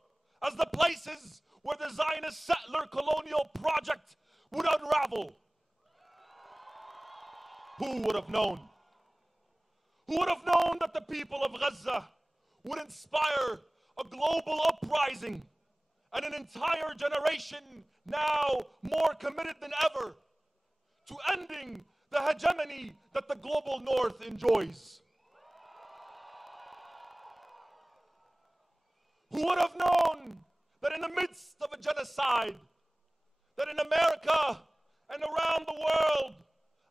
as the places where the Zionist settler colonial project would unravel? Who would have known? Who would have known that the people of Gaza would inspire a global uprising and an entire generation now more committed than ever to ending the hegemony that the global north enjoys? Who would have known that in the midst of a genocide, that in America and around the world,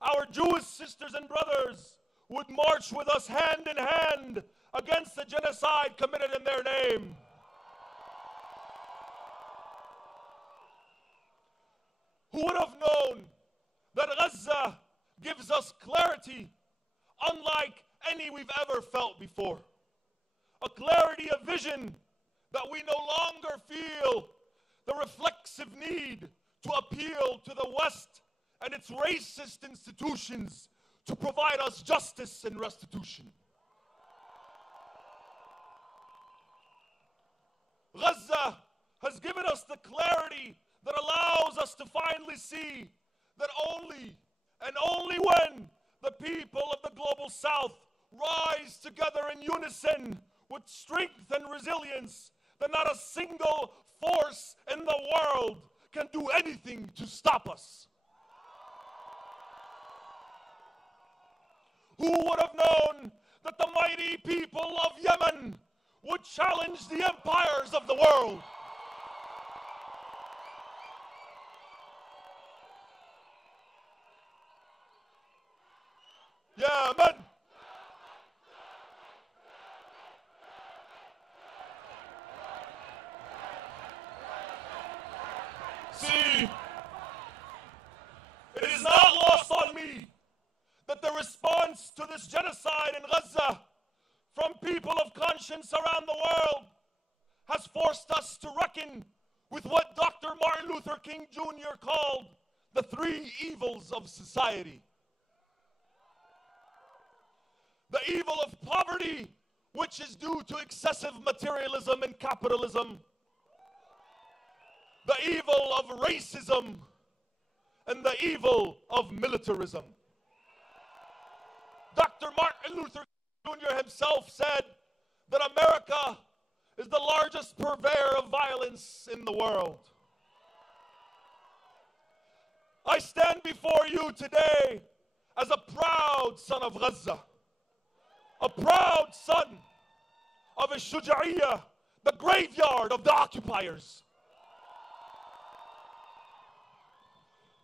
our Jewish sisters and brothers would march with us hand in hand against the genocide committed in their name? Who would have known that Gaza gives us clarity unlike any we've ever felt before? A clarity of vision that we no longer feel the reflexive need to appeal to the West and its racist institutions to provide us justice and restitution. Gaza has given us the clarity that allows us to finally see that only and only when the people of the global South rise together in unison with strength and resilience, that not a single force in the world can do anything to stop us. Who would have known that the mighty people of Yemen would challenge the empires of the world. Yemen! See, it is not lost on me that the response to this genocide in Gaza from people of conscience around the world has forced us to reckon with what Dr. Martin Luther King Jr. called the three evils of society. The evil of poverty, which is due to excessive materialism and capitalism. The evil of racism and the evil of militarism. Dr. Martin Luther Jr. himself said that America is the largest purveyor of violence in the world. I stand before you today as a proud son of Gaza, a proud son of Shuja'iyya, the graveyard of the occupiers.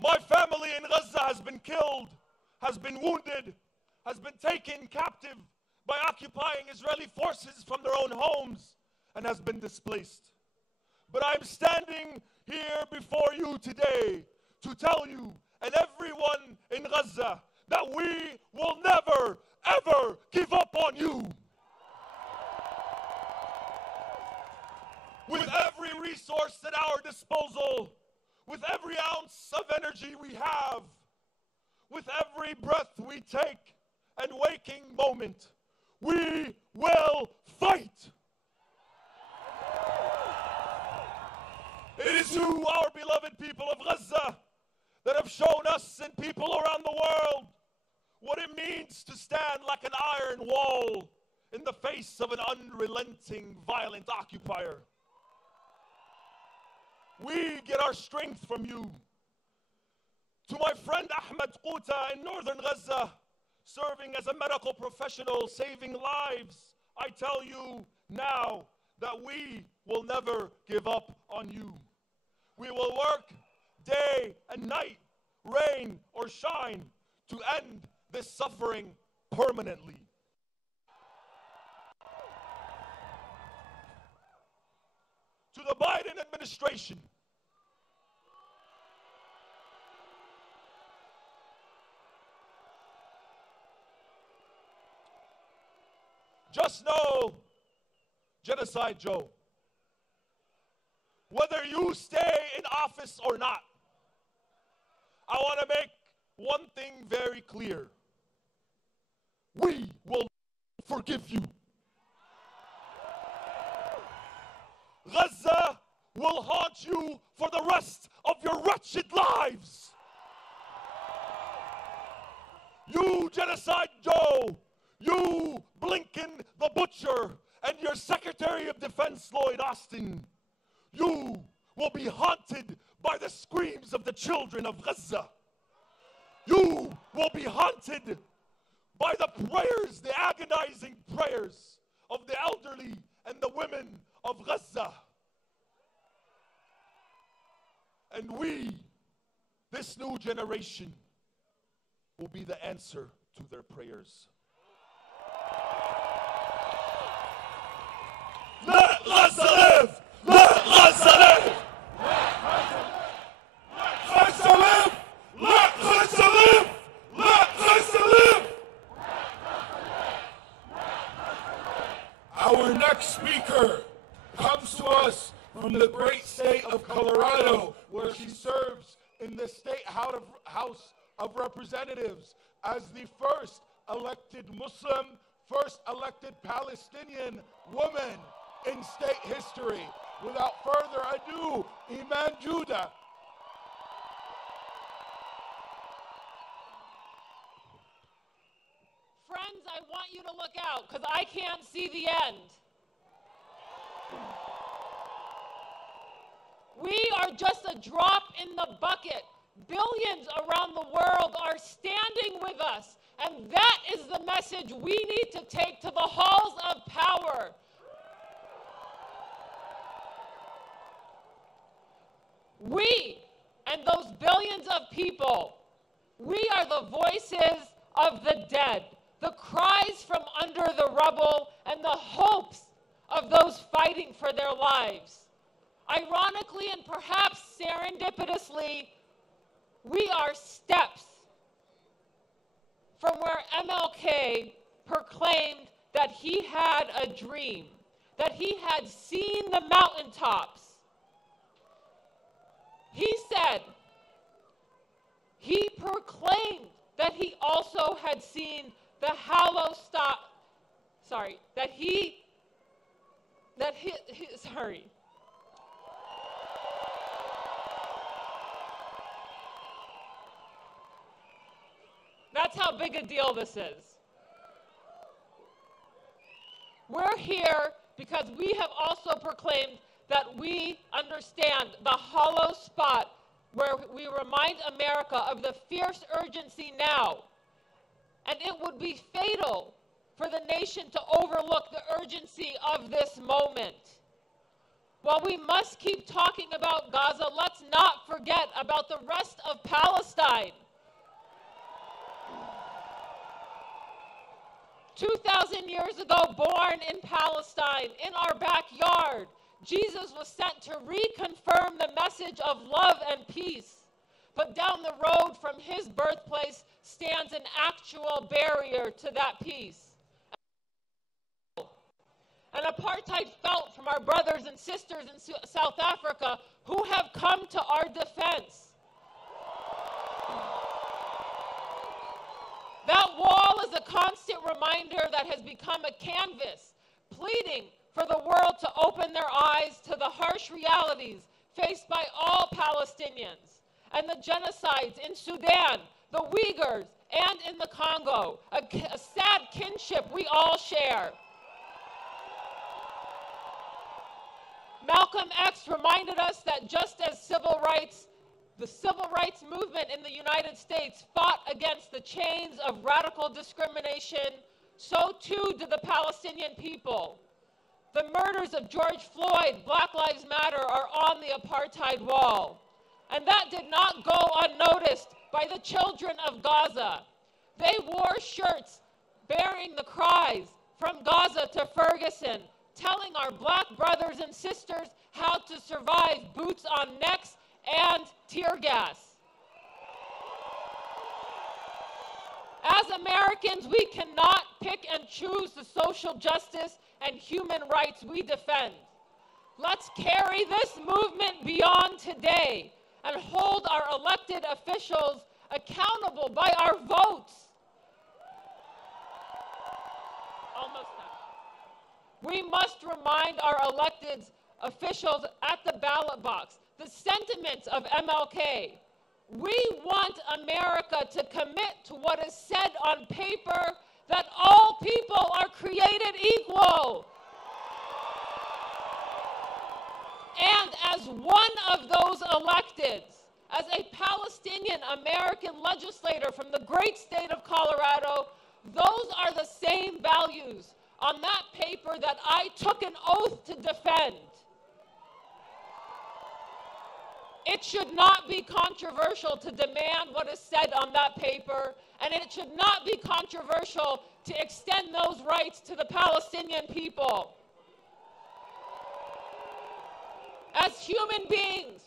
My family in Gaza has been killed, has been wounded, has been taken captive by occupying Israeli forces from their own homes, and has been displaced. But I'm standing here before you today to tell you and everyone in Gaza that we will never, ever give up on you. With every resource at our disposal, with every ounce of energy we have, with every breath we take and waking moment, we will fight. It is you, our beloved people of Gaza, that have shown us and people around the world what it means to stand like an iron wall in the face of an unrelenting, violent occupier. We get our strength from you. To my friend Ahmed Quta in northern Gaza, serving as a medical professional, saving lives, I tell you now that we will never give up on you. We will work day and night, rain or shine, to end this suffering permanently. To the Biden administration, just know, Genocide Joe, whether you stay in office or not, I want to make one thing very clear. We will forgive you. Gaza will haunt you for the rest of your wretched lives. You, Genocide Joe, you, Blinken the Butcher, and your Secretary of Defense, Lloyd Austin, you will be haunted by the screams of the children of Gaza. You will be haunted by the prayers, the agonizing prayers of the elderly and the women of Gaza. And we, this new generation, will be the answer to their prayers. Let Gaza live! Let Gaza live! Let Gaza live! Let Gaza live! Let Gaza live! Our next speaker comes to us from the great state of Colorado, where she serves in the State House of Representatives as the first elected Muslim, first elected Palestinian woman in state history. Without further ado, Iman Judah. Friends, I want you to look out because I can't see the end. We are just a drop in the bucket. Billions around the world are standing with us And that is the message we need to take to the halls of power. We and those billions of people, we are the voices of the dead, the cries from under the rubble, and the hopes of those fighting for their lives. Ironically and perhaps serendipitously, we are steps from where MLK proclaimed that he had a dream, that he had seen the mountaintops. He said, he proclaimed that he also had seen the hollow stop, sorry, That's how big a deal this is. We're here because we have also proclaimed that we understand the hollow spot where we remind America of the fierce urgency now. And it would be fatal for the nation to overlook the urgency of this moment. While we must keep talking about Gaza, let's not forget about the rest of Palestine. 2,000 years ago, born in Palestine, in our backyard, Jesus was sent to reconfirm the message of love and peace. But down the road from his birthplace stands an actual barrier to that peace. An apartheid felt from our brothers and sisters in South Africa who have come to our defense. That wall is a constant reminder that has become a canvas, pleading for the world to open their eyes to the harsh realities faced by all Palestinians and the genocides in Sudan, the Uyghurs, and in the Congo, a sad kinship we all share. Malcolm X reminded us that just as the civil rights movement in the United States fought against the chains of radical discrimination, so too did the Palestinian people. The murders of George Floyd, Black Lives Matter, are on the apartheid wall. And that did not go unnoticed by the children of Gaza. They wore shirts bearing the cries from Gaza to Ferguson, telling our black brothers and sisters how to survive boots on necks and tear gas. As Americans, we cannot pick and choose the social justice and human rights we defend. Let's carry this movement beyond today and hold our elected officials accountable by our votes. Almost done. We must remind our elected officials at the ballot box the sentiments of MLK. We want America to commit to what is said on paper, that all people are created equal. And as one of those elected, as a Palestinian American legislator from the great state of Colorado, those are the same values on that paper that I took an oath to defend. It should not be controversial to demand what is said on that paper, and it should not be controversial to extend those rights to the Palestinian people. As human beings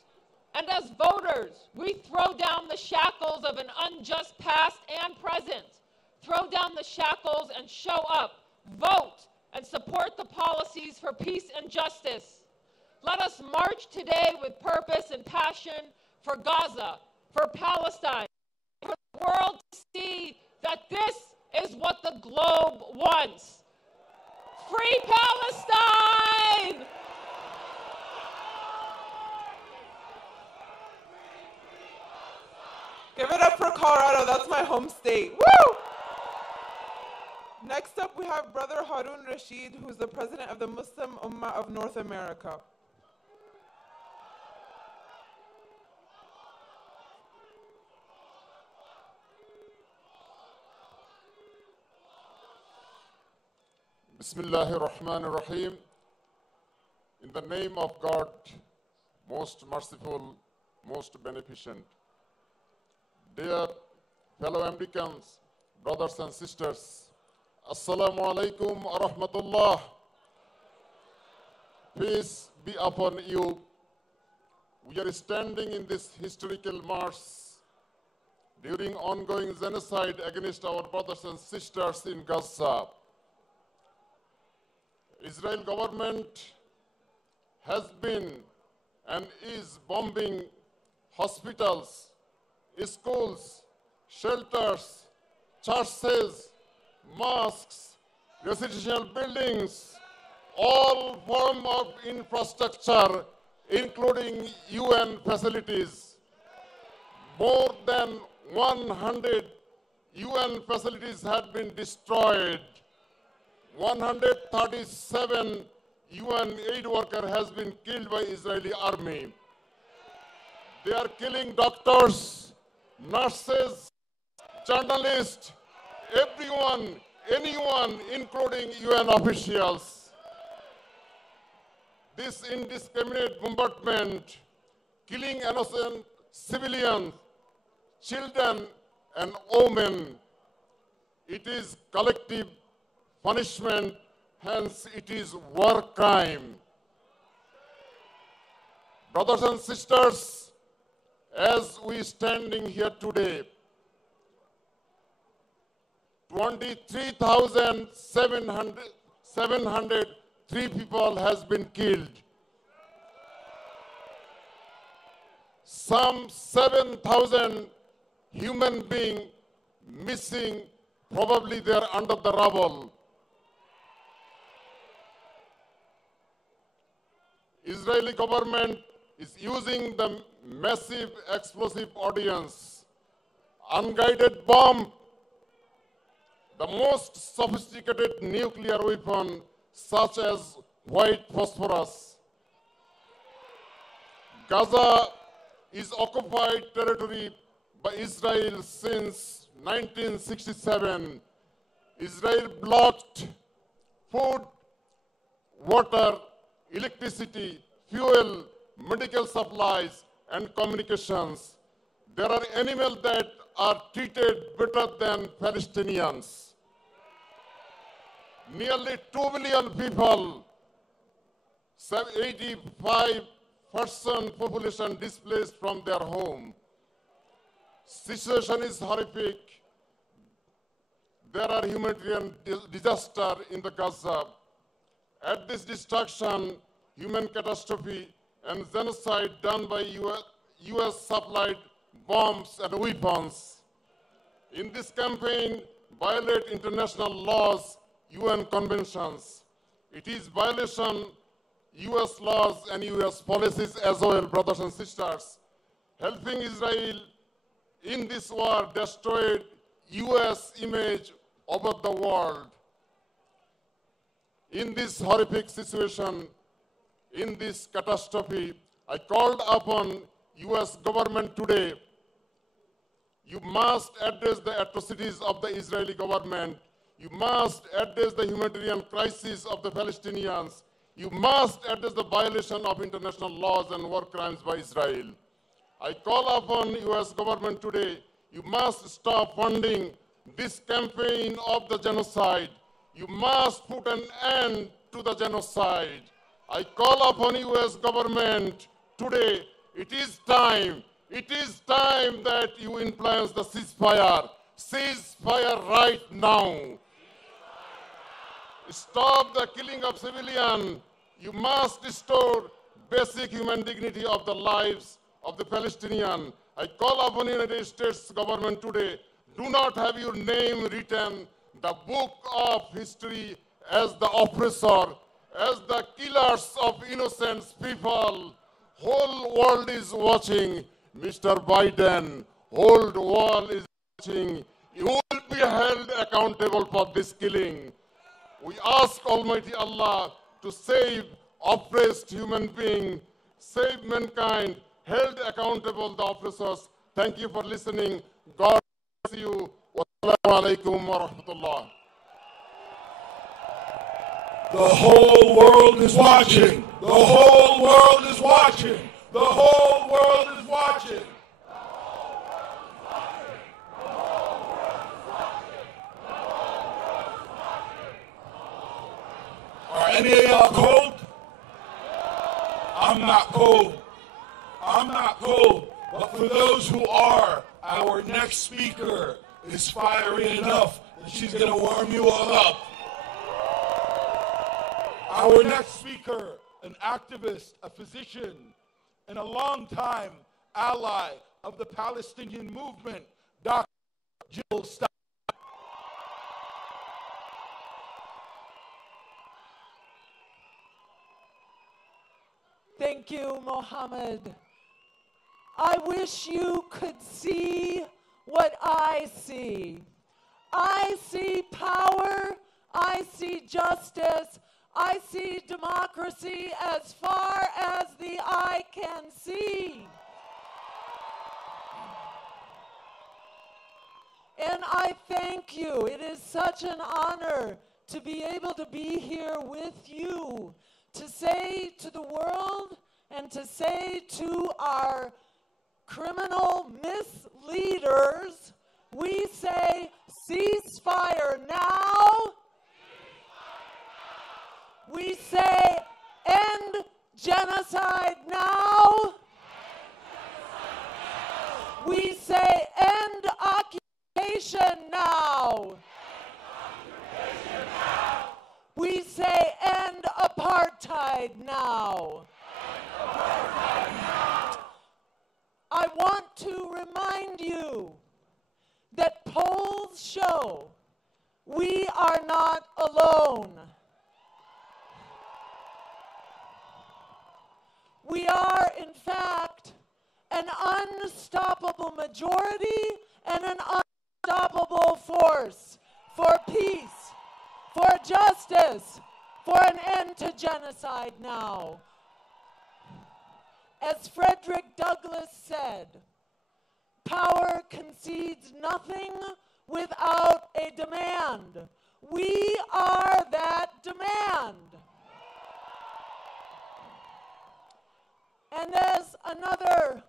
and as voters, we throw down the shackles of an unjust past and present. Throw down the shackles and show up, vote, and support the policies for peace and justice. Let us march today with purpose and passion for Gaza, for Palestine, for the world to see that this is what the globe wants. Free Palestine! Give it up for Colorado. That's my home state. Woo! Next up, we have Brother Harun Rashid, who's the president of the Muslim Ummah of North America. Bismillahirrahmanirrahim. In the name of God, most merciful, most beneficent. Dear fellow Americans, brothers and sisters, Assalamu alaikum wa rahmatullah. Peace be upon you. We are standing in this historical march during ongoing genocide against our brothers and sisters in Gaza. Israel government has been and is bombing hospitals, schools, shelters, churches, mosques, residential buildings, all forms of infrastructure, including UN facilities. More than 100 UN facilities had been destroyed. 137 UN aid workers has been killed by Israeli army. They are killing doctors, nurses, journalists, everyone, anyone, including UN officials. This indiscriminate bombardment, killing innocent civilians, children and women, it is collective punishment, hence it is war crime. Brothers and sisters, as we standing here today, 23,703 people has been killed. Some 7,000 human beings missing, probably they are under the rubble. Israeli government is using the massive explosive ordnance, unguided bomb, the most sophisticated nuclear weapon such as white phosphorus. Gaza is occupied territory by Israel since 1967. Israel blocked food, water, electricity, fuel, medical supplies, and communications. There are animals that are treated better than Palestinians. Nearly 2 million people, 85% population displaced from their home. Situation is horrific. There are humanitarian disasters in the Gaza. At this destruction, human catastrophe, and genocide done by US supplied bombs and weapons. In this campaign, violate international laws, UN conventions. It is violation US laws and US policies as well, brothers and sisters. Helping Israel in this war destroyed US image over the world. In this horrific situation, in this catastrophe, I called upon US government today. You must address the atrocities of the Israeli government. You must address the humanitarian crisis of the Palestinians. You must address the violation of international laws and war crimes by Israel. I call upon US government today. You must stop funding this campaign of the genocide. You must put an end to the genocide. I call upon US government today. It is time that you influence the ceasefire. Ceasefire right now. Stop the killing of civilians. You must restore basic human dignity of the lives of the Palestinians. I call upon the United States government today. Do not have your name written the book of history as the oppressor, as the killers of innocent people. Whole world is watching, Mr. Biden. Whole world is watching. You will be held accountable for this killing. We ask Almighty Allah to save oppressed human beings, save mankind, held accountable the oppressors. Thank you for listening. God bless you. Wassalamu alaikum wa rahmatullah. The whole world is watching. The whole world is watching. The whole world is watching. Are any of y'all cold? I'm not cold. I'm not cold. But for those who are, our next speaker is fiery enough that she's going to warm you all up. Our next speaker, an activist, a physician, and a longtime ally of the Palestinian movement, Dr. Jill Stein. Thank you, Mohammed. I wish you could see what I see. I see power, I see justice, I see democracy as far as the eye can see. And I thank you. It is such an honor to be able to be here with you, to say to the world and to say to our criminal misleaders, we say ceasefire now. We say end genocide now. We say end occupation now. We say end apartheid now. I want to remind you that polls show we are not alone. We are, in fact, an unstoppable majority and an unstoppable force for peace, for justice, for an end to genocide now. As Frederick Douglass said, power concedes nothing without a demand. We are that demand. And as another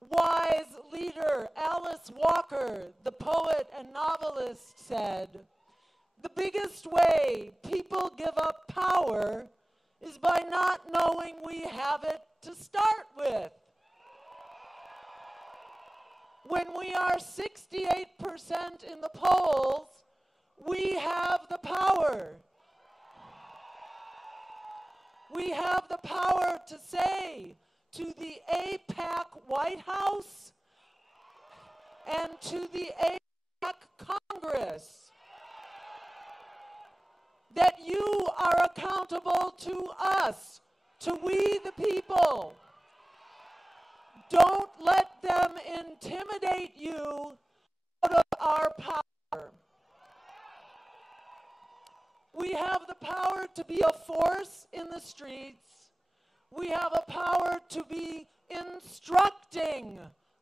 wise leader, Alice Walker, the poet and novelist, said, the biggest way people give up power is by not knowing we have it to start with. When we are 68% in the polls, we have the power. We have the power to say to the AIPAC White House and to the AIPAC Congress that you are accountable to us, to we the people. Don't let them intimidate you out of our power. We have the power to be a force in the streets. We have a power to be instructing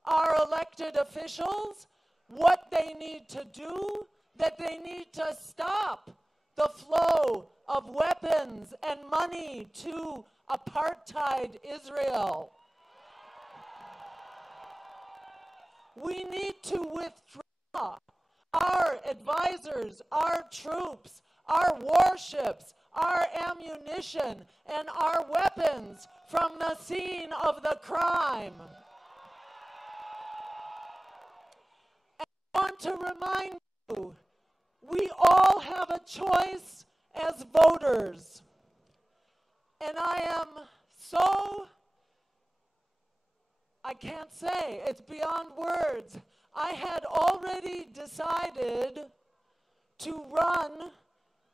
our elected officials what they need to do, that they need to stop the flow of weapons and money to apartheid Israel. We need to withdraw our advisors, our troops, our warships, our ammunition, and our weapons from the scene of the crime. And I want to remind you, we all have a choice as voters. And I am so, I can't say, it's beyond words. I had already decided to run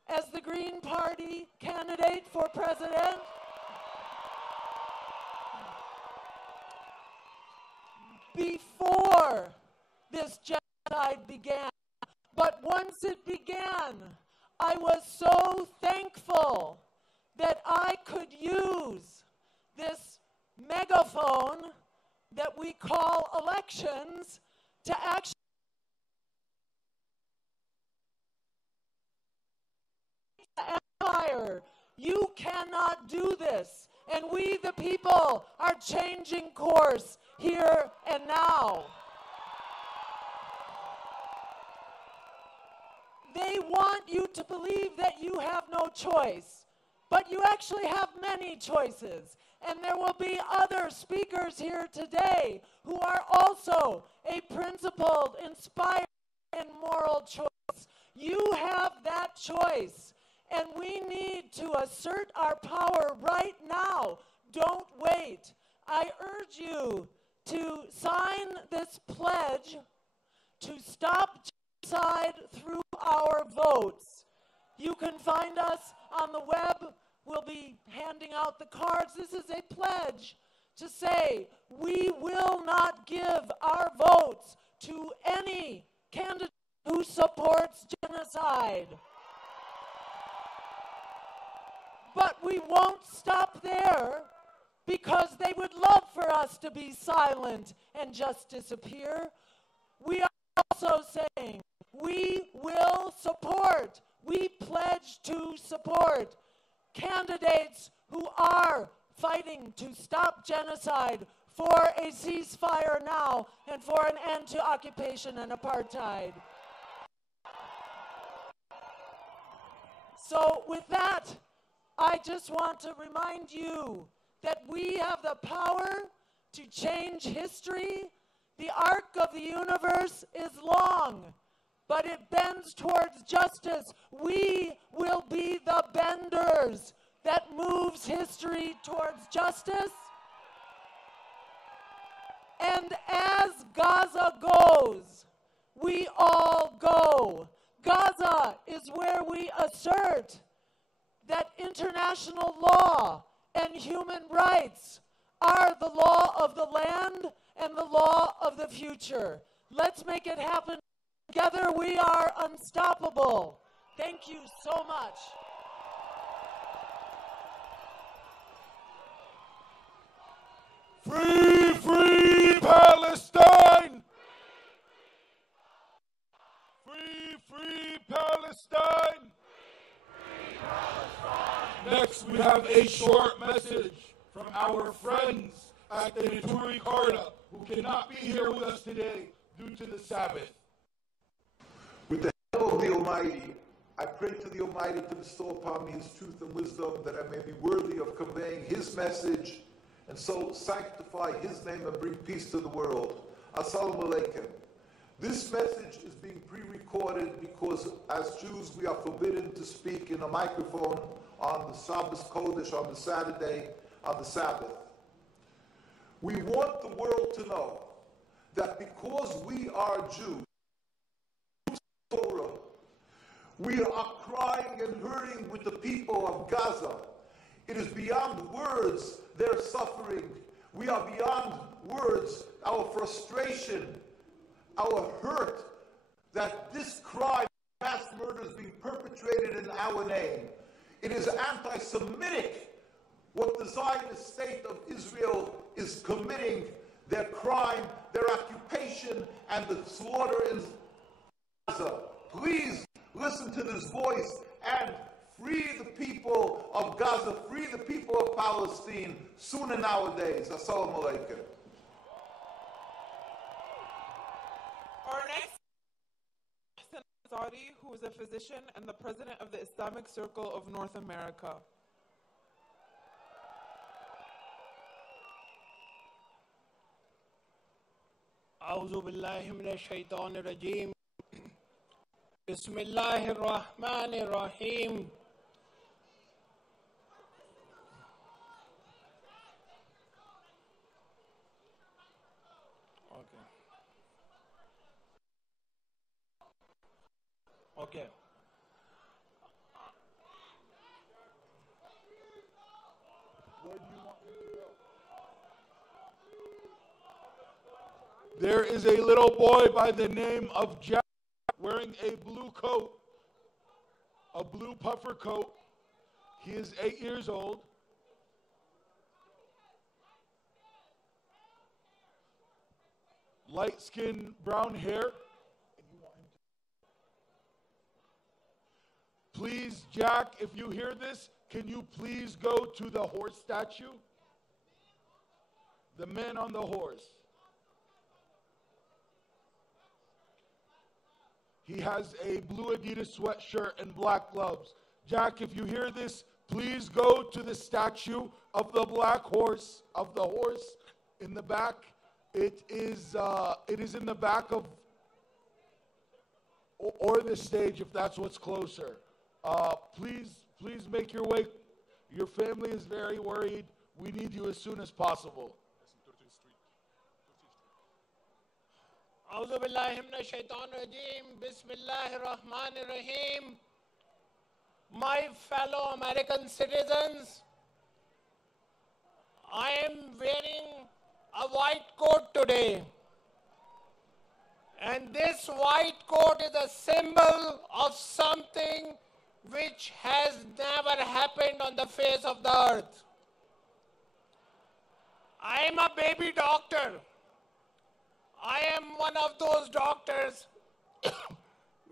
as the Green Party candidate for president. Before this genocide began. But once it began, I was so thankful that I could use this megaphone that we call elections to actually empire. You cannot do this. And we, the people, are changing course here and now. They want you to believe that you have no choice, but you actually have many choices. And there will be other speakers here today who are also a principled, inspired, and moral choice. You have that choice, and we need to assert our power right now. Don't wait. I urge you to sign this pledge to stop genocide through our votes. You can find us on the web. We'll be handing out the cards. This is a pledge to say we will not give our votes to any candidate who supports genocide. But we won't stop there, because they would love for us to be silent and just disappear. We are also saying we will support, we pledge to support candidates who are fighting to stop genocide, for a ceasefire now, and for an end to occupation and apartheid. So with that, I just want to remind you that we have the power to change history. The arc of the universe is long, but it bends towards justice. We will be the benders that moves history towards justice. And as Gaza goes, we all go. Gaza is where we assert that international law and human rights are the law of the land and the law of the future. Let's make it happen. Together we are unstoppable. Thank you so much. Free, free Palestine! Free, free Palestine! Next, we have a short message from our friends at the Naturi Karta, who cannot be here with us today due to the Sabbath. With the help of the Almighty, I pray to the Almighty to bestow upon me His truth and wisdom, that I may be worthy of conveying His message, and so sanctify His name and bring peace to the world. Assalamu alaikum. This message is being pre-recorded because as Jews we are forbidden to speak in a microphone on the Shabbos Kodesh, on the Saturday, on the Sabbath. We want the world to know that because we are Jews, Torah, we are crying and hurting with the people of Gaza. It is beyond words, their suffering. We are beyond words, our frustration, our hurt, that this crime, mass murder, is being perpetrated in our name. It is anti-Semitic what the Zionist state of Israel is committing, their crime, their occupation, and the slaughter in Gaza. Please listen to this voice and free the people of Gaza, free the people of Palestine sooner nowadays. Assalamu alaikum. Our next Saudi, who is a physician and the president of the Islamic Circle of North America. أعوذ بالله من الشيطان الرجيم بسم الله الرحمن الرحيم Okay. There is a little boy by the name of Jack wearing a blue coat, a blue puffer coat. He is 8 years old. Light skin, brown hair. Please, Jack, if you hear this, can you please go to the horse statue? The man on the horse. He has a blue Adidas sweatshirt and black gloves. Jack, if you hear this, please go to the statue of the black horse, of the horse in the back. It is in the back of, or the stage if that's what's closer. Please make your way. Your family is very worried. We need you as soon as possible. أعوذ بالله من الشيطان الرجيم بسم الله الرحمن الرحيم. My fellow American citizens, I am wearing a white coat today. And this white coat is a symbol of something which has never happened on the face of the earth. I am a baby doctor. I am one of those doctors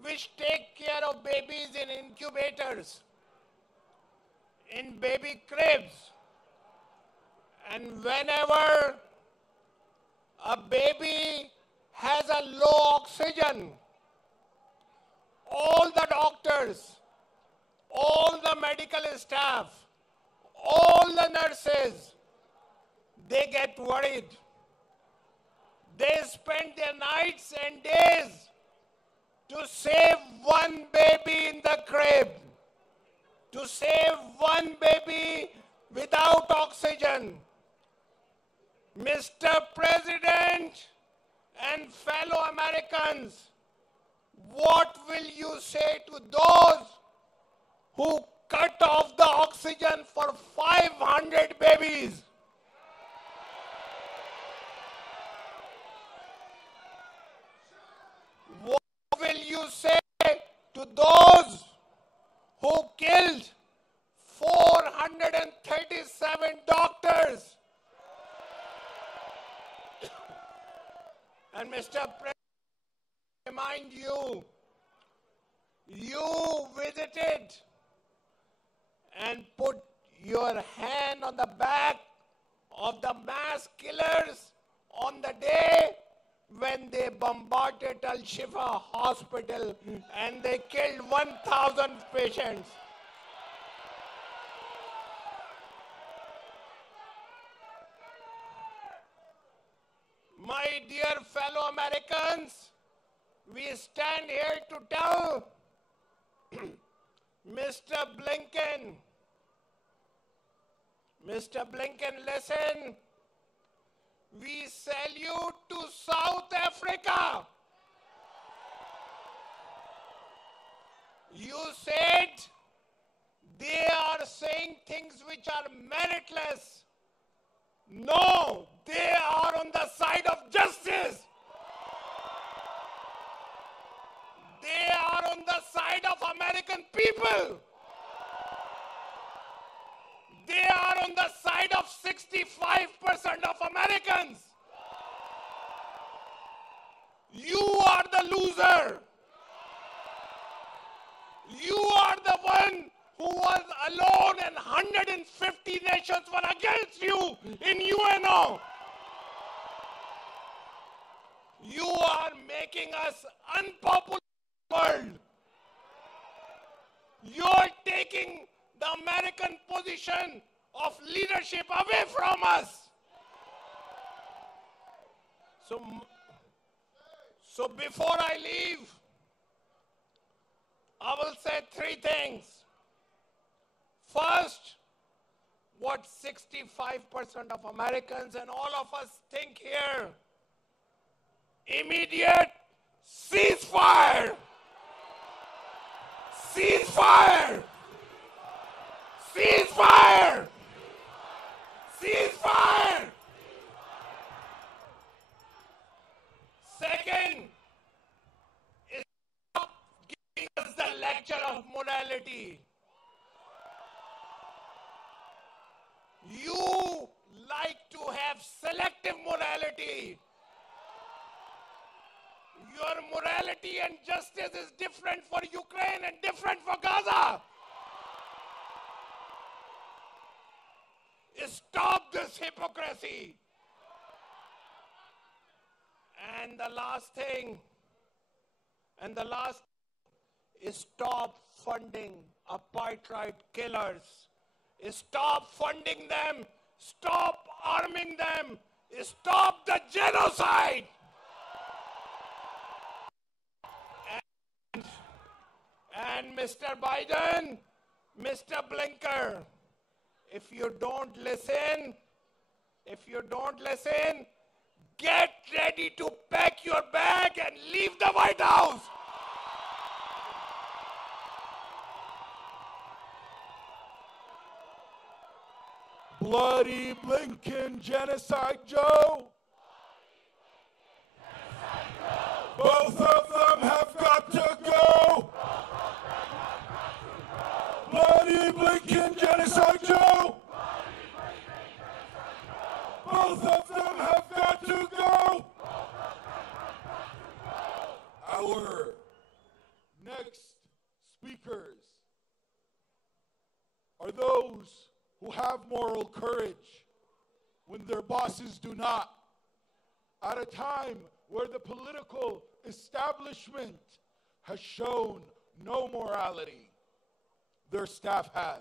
which take care of babies in incubators, in baby cribs. And whenever a baby has a low oxygen, all the doctors, all the medical staff, all the nurses, they get worried. They spend their nights and days to save one baby in the crib, to save one baby without oxygen. Mr. President and fellow Americans, what will you say to those who cut off the oxygen for 500 babies? What will you say to those who killed 437 doctors? And Mr. President, I remind you, you visited and put your hand on the back of the mass killers on the day when they bombarded Al-Shifa hospital and they killed 1,000 patients. My dear fellow Americans, we stand here to tell Mr. Blinken, listen, we salute to South Africa. You said they are saying things which are meritless. No, they are on the side of justice. They are on the side of American people. They are on the side of 65% of Americans. You are the loser. You are the one who was alone and 150 nations were against you in UNO. You are making us unpopular in the world. You're taking the American position of leadership away from us. So before I leave, I will say three things. First, what 65% of Americans and all of us think here, immediate ceasefire. Ceasefire. Ceasefire! Ceasefire! Second, is stop giving us the lecture of morality. You like to have selective morality. your morality and justice is different for Ukraine and different for Gaza. Stop this hypocrisy. And the last thing, is stop funding apartheid killers. Stop funding them. Stop arming them. Stop the genocide. And Mr. Biden, Mr. Blinker, if you don't listen, get ready to pack your bag and leave the White House. Bloody Blinken Genocide Joe. Both of them have got to go. Bloody Blinken Genocide Joe. Both of them have got to go. Our next speakers are those who have moral courage when their bosses do not. At a time where the political establishment has shown no morality, their staff has.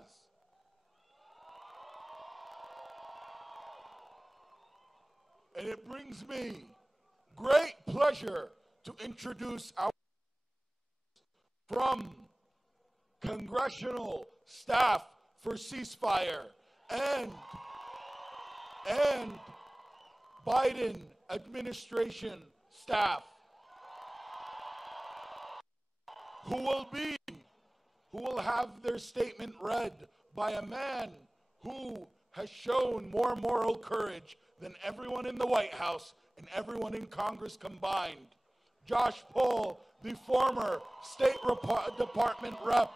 And it brings me great pleasure to introduce our from Congressional Staff for Ceasefire and Biden administration staff, who will have their statement read by a man who has shown more moral courage than everyone in the White House and everyone in Congress combined. Josh Poll, the former State Department rep,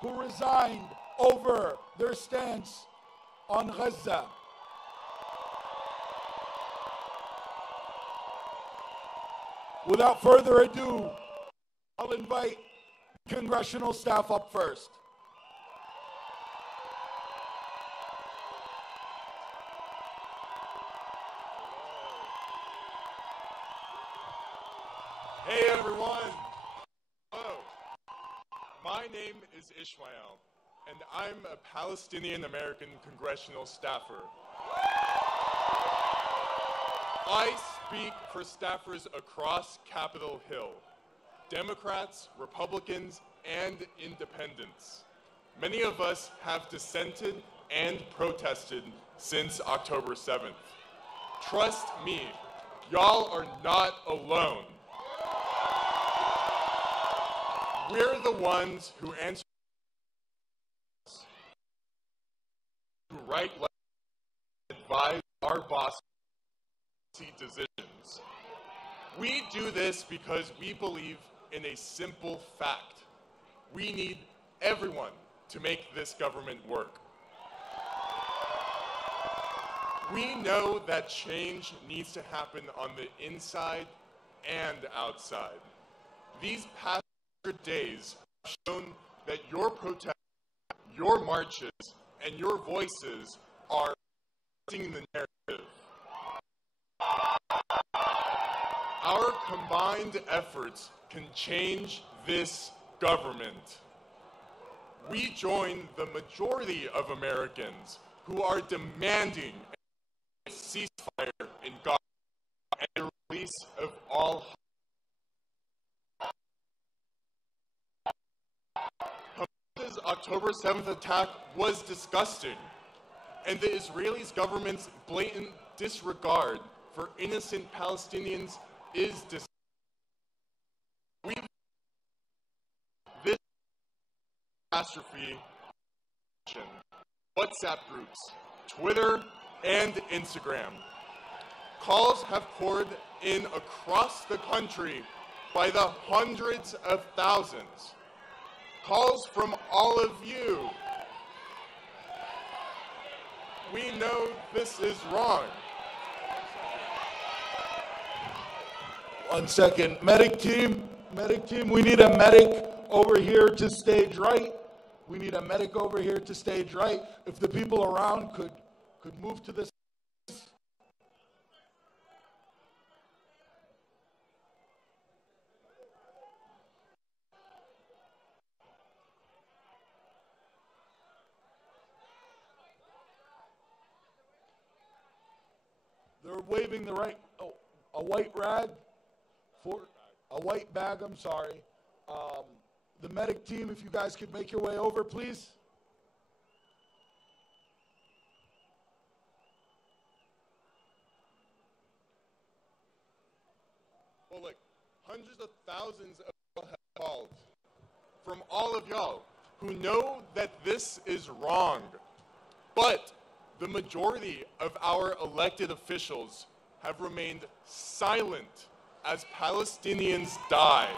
who resigned over their stance on Gaza. Without further ado, I'll invite congressional staff up first. Hey everyone. Hello. My name is Ishmael, and I'm a Palestinian-American congressional staffer. I speak for staffers across Capitol Hill, Democrats, Republicans, and independents. Many of us have dissented and protested since October 7th. Trust me, y'all are not alone. We're the ones who answer to write letters and advise our bosses decisions. We do this because we believe in a simple fact. We need everyone to make this government work. We know that change needs to happen on the inside and outside. These past 100 days have shown that your protests, your marches, and your voices are changing the narrative. Our combined efforts can change this government. We join the majority of Americans who are demanding a ceasefire in Gaza and the release of all Hamas's October 7th attack was disgusting, and the Israeli government's blatant disregard for innocent Palestinians is disgusting. This catastrophe, WhatsApp groups, Twitter, and Instagram. Calls have poured in across the country by the hundreds of thousands. Calls from all of you. We know this is wrong. 1 second. Medic team, we need a medic over here to stage right. We need a medic over here to stage right. If the people around could move to this. They're waving the right, a white rag, for a white bag, I'm sorry. The medic team, if you guys could make your way over, please. Well, look, hundreds of thousands of people have called from all of y'all who know that this is wrong. But the majority of our elected officials have remained silent as Palestinians die.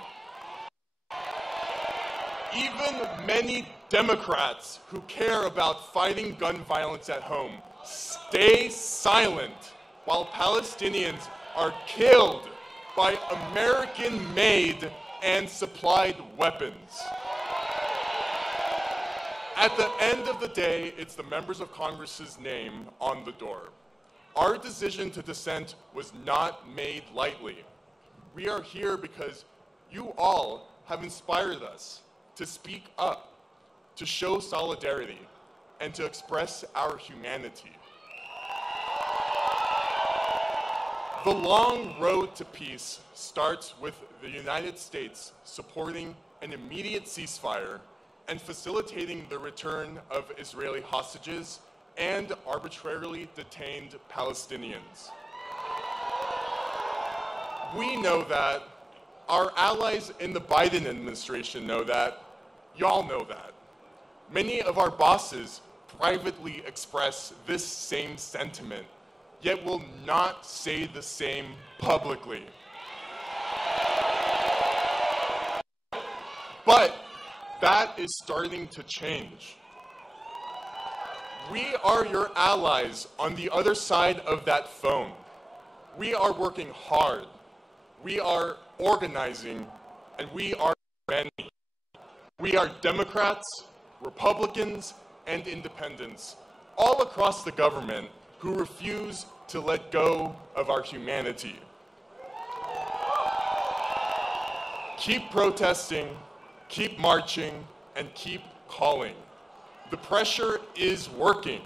Even many Democrats who care about fighting gun violence at home stay silent while Palestinians are killed by American-made and supplied weapons. At the end of the day, it's the members of Congress's name on the door. Our decision to dissent was not made lightly. We are here because you all have inspired us to speak up, to show solidarity, and to express our humanity. The long road to peace starts with the United States supporting an immediate ceasefire and facilitating the return of Israeli hostages and arbitrarily detained Palestinians. We know that, our allies in the Biden administration know that, y'all know that. Many of our bosses privately express this same sentiment, yet will not say the same publicly. But that is starting to change. We are your allies on the other side of that phone. We are working hard. We are organizing, and we are many. We are Democrats, Republicans, and independents, all across the government who refuse to let go of our humanity. Keep protesting, keep marching, and keep calling. The pressure is working.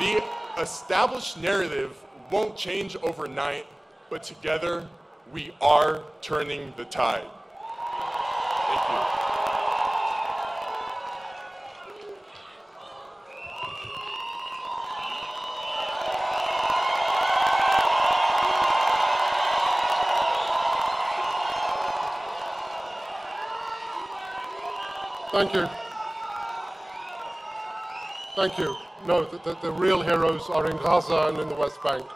The established narrative won't change overnight, but together we are turning the tide. Thank you. Thank you. Thank you. No, the real heroes are in Gaza and in the West Bank.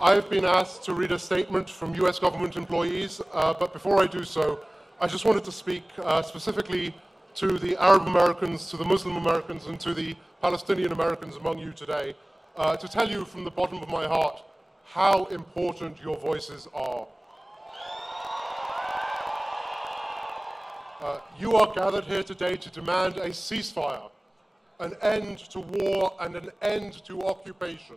I've been asked to read a statement from US government employees, but before I do so, I just wanted to speak specifically to the Arab Americans, to the Muslim Americans, and to the Palestinian Americans among you today, to tell you from the bottom of my heart how important your voices are. You are gathered here today to demand a ceasefire, an end to war and an end to occupation.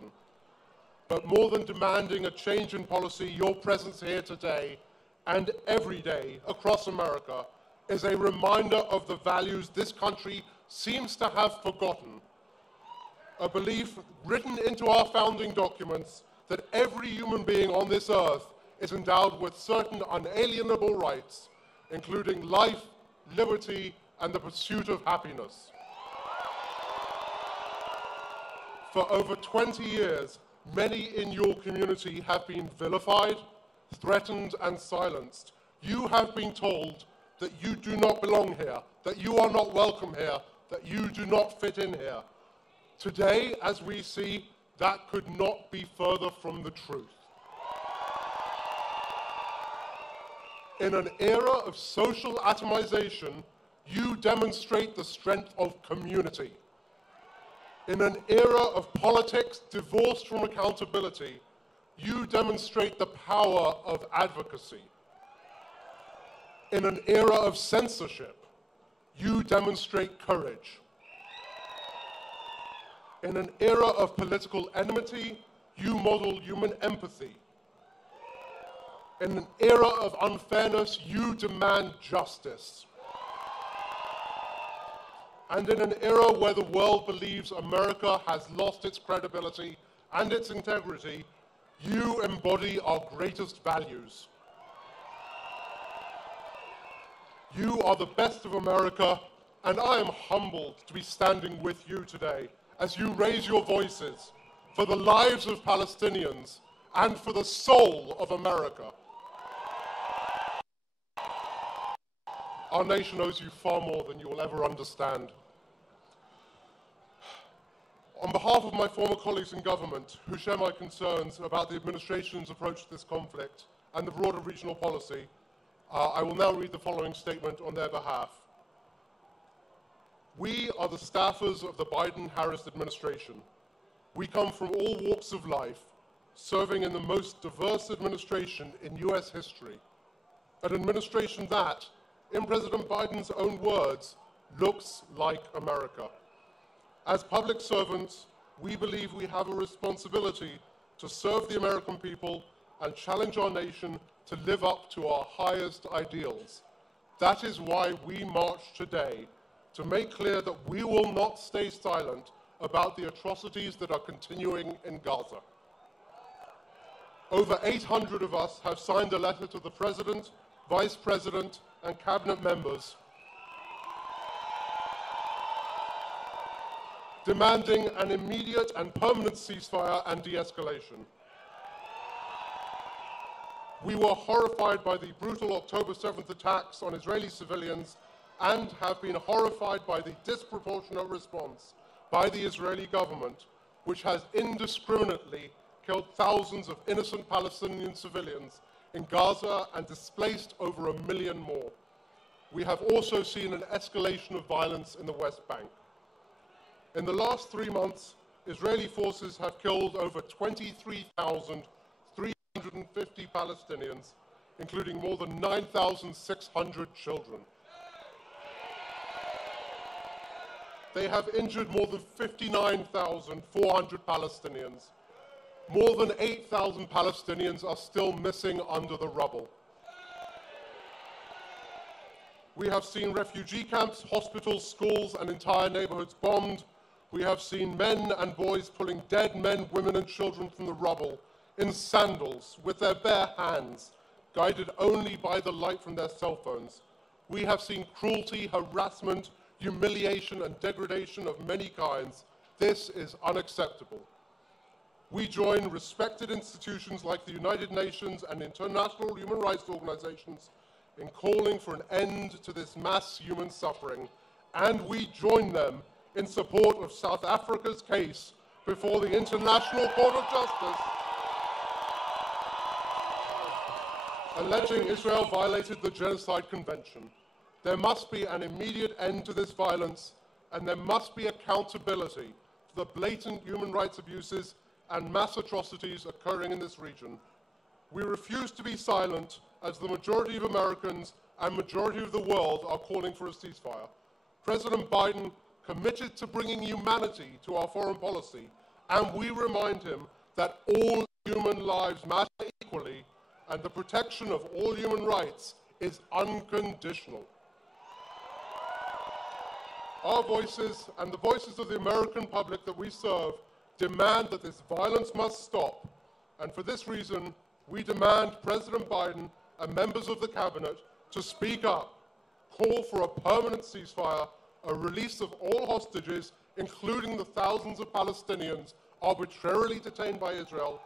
But more than demanding a change in policy, your presence here today and every day across America is a reminder of the values this country seems to have forgotten. A belief written into our founding documents that every human being on this earth is endowed with certain unalienable rights, including life, liberty, and the pursuit of happiness. For over 20 years, many in your community have been vilified, threatened, and silenced. You have been told that you do not belong here, that you are not welcome here, that you do not fit in here. Today, as we see, that could not be further from the truth. In an era of social atomization, you demonstrate the strength of community. In an era of politics divorced from accountability, you demonstrate the power of advocacy. In an era of censorship, you demonstrate courage. In an era of political enmity, you model human empathy. In an era of unfairness, you demand justice. And in an era where the world believes America has lost its credibility and its integrity, you embody our greatest values. You are the best of America, and I am humbled to be standing with you today as you raise your voices for the lives of Palestinians and for the soul of America. Our nation owes you far more than you will ever understand. On behalf of my former colleagues in government who share my concerns about the administration's approach to this conflict and the broader regional policy, I will now read the following statement on their behalf. We are the staffers of the Biden-Harris administration. We come from all walks of life, serving in the most diverse administration in US history. An administration that, in President Biden's own words, looks like America. As public servants, we believe we have a responsibility to serve the American people and challenge our nation to live up to our highest ideals. That is why we march today, to make clear that we will not stay silent about the atrocities that are continuing in Gaza. Over 800 of us have signed a letter to the President, Vice President, and Cabinet members demanding an immediate and permanent ceasefire and de-escalation. We were horrified by the brutal October 7th attacks on Israeli civilians and have been horrified by the disproportionate response by the Israeli government, which has indiscriminately killed thousands of innocent Palestinian civilians in Gaza and displaced over 1 million more. We have also seen an escalation of violence in the West Bank. In the last 3 months, Israeli forces have killed over 23,350 Palestinians, including more than 9,600 children. They have injured more than 59,400 Palestinians. More than 8,000 Palestinians are still missing under the rubble. We have seen refugee camps, hospitals, schools, and entire neighborhoods bombed. We have seen men and boys pulling dead men, women, and children from the rubble in sandals with their bare hands, guided only by the light from their cell phones. We have seen cruelty, harassment, humiliation, and degradation of many kinds. This is unacceptable. We join respected institutions like the United Nations and international human rights organizations in calling for an end to this mass human suffering, and we join them in support of South Africa's case before the International Court of Justice, alleging Israel violated the Genocide Convention. There must be an immediate end to this violence, and there must be accountability for the blatant human rights abuses and mass atrocities occurring in this region. We refuse to be silent as the majority of Americans and majority of the world are calling for a ceasefire. President Biden committed to bringing humanity to our foreign policy, and we remind him that all human lives matter equally and the protection of all human rights is unconditional. Our voices and the voices of the American public that we serve demand that this violence must stop, and for this reason, we demand President Biden and members of the cabinet to speak up, call for a permanent ceasefire, a release of all hostages, including the thousands of Palestinians arbitrarily detained by Israel,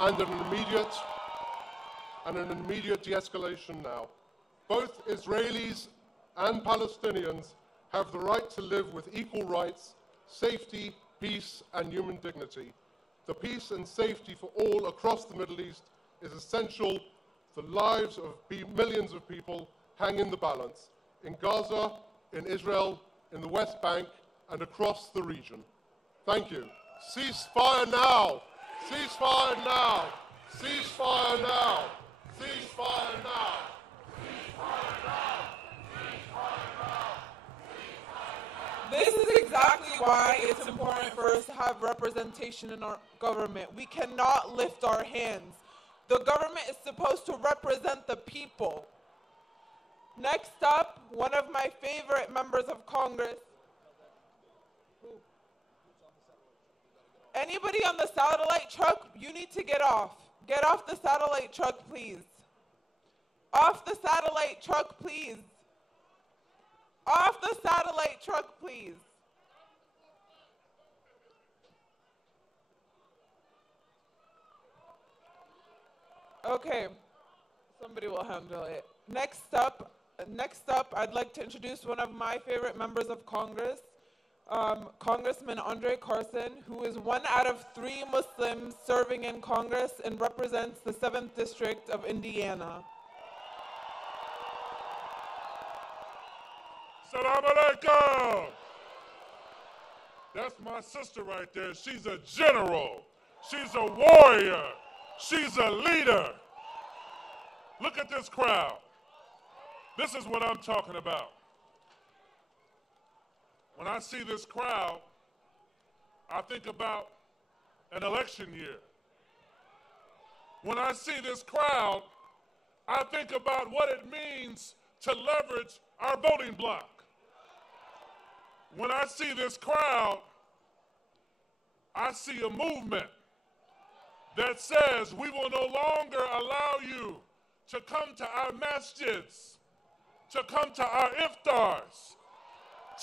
and an immediate de-escalation now. Both Israelis and Palestinians have the right to live with equal rights, safety, peace, and human dignity. The peace and safety for all across the Middle East is essential. The lives of millions of people hang in the balance, in Gaza, in Israel, in the West Bank, and across the region. Thank you. Ceasefire now. Ceasefire now. Ceasefire now. Ceasefire now. This is exactly why it's important for us to have representation in our government. We cannot lift our hands. The government is supposed to represent the people. Next up, one of my favorite members of Congress. Anybody on the satellite truck, you need to get off. Get off the satellite truck, please. Off the satellite truck, please. Off the satellite truck, please. Okay, somebody will handle it. Next up, I'd like to introduce one of my favorite members of Congress, Congressman Andre Carson, who is 1 out of 3 Muslims serving in Congress and represents the 7th District of Indiana. Assalamu alaikum. That's my sister right there. She's a general. She's a warrior. She's a leader. Look at this crowd. This is what I'm talking about. When I see this crowd, I think about an election year. When I see this crowd, I think about what it means to leverage our voting bloc. When I see this crowd, I see a movement that says we will no longer allow you to come to our masjids, to come to our iftars,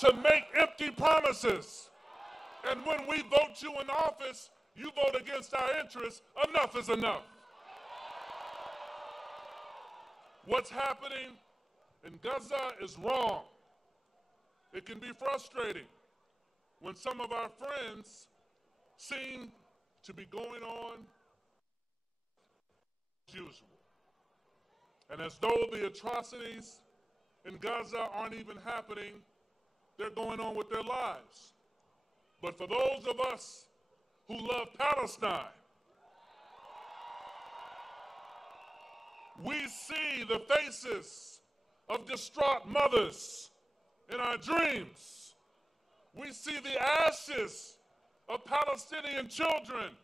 to make empty promises. And when we vote you in office, you vote against our interests. Enough is enough. What's happening in Gaza is wrong. It can be frustrating when some of our friends seem to be going on as usual. And as though the atrocities in Gaza aren't even happening, they're going on with their lives. But for those of us who love Palestine, we see the faces of distraught mothers in our dreams. We see the ashes of Palestinian children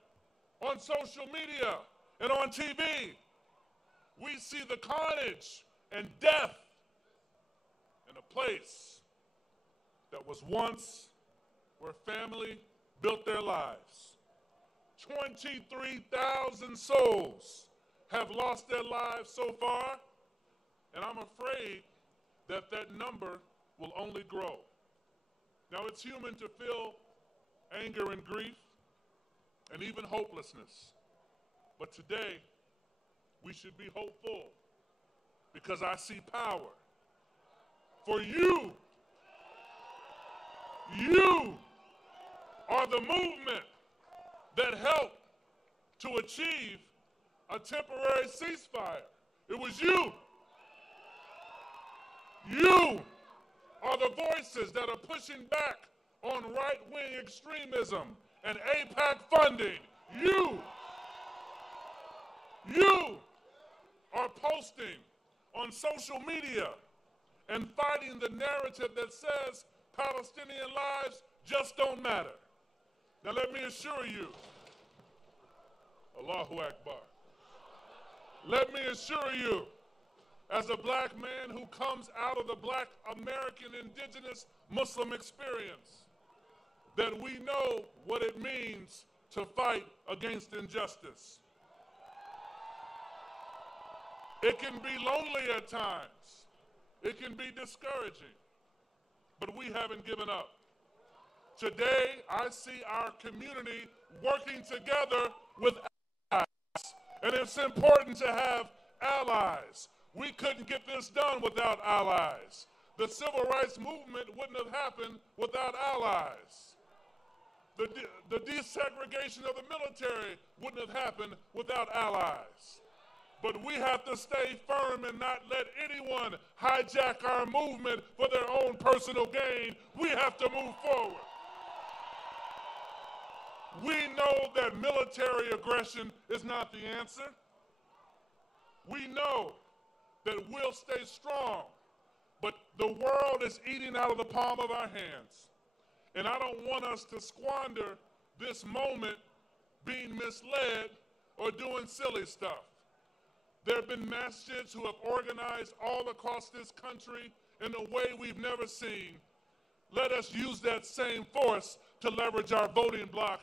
on social media and on TV. We see the carnage and death in a place that was once where family built their lives. 23,000 souls have lost their lives so far, and I'm afraid that that number will only grow. Now, it's human to feel anger and grief and even hopelessness. But today, we should be hopeful because I see power. For you are the movement that helped to achieve a temporary ceasefire. It was you. You are the voices that are pushing back on right-wing extremism and AIPAC funding. You are posting on social media and fighting the narrative that says Palestinian lives just don't matter. Now let me assure you, Allahu Akbar. Let me assure you, as a black man who comes out of the black American indigenous Muslim experience, that we know what it means to fight against injustice. It can be lonely at times. It can be discouraging, but we haven't given up. Today, I see our community working together with allies, and it's important to have allies. We couldn't get this done without allies. The civil rights movement wouldn't have happened without allies. The desegregation of the military wouldn't have happened without allies. But we have to stay firm and not let anyone hijack our movement for their own personal gain. We have to move forward. We know that military aggression is not the answer. We know that we'll stay strong, but the world is eating out of the palm of our hands. And I don't want us to squander this moment being misled or doing silly stuff. There have been masjids who have organized all across this country in a way we've never seen. Let us use that same force to leverage our voting bloc.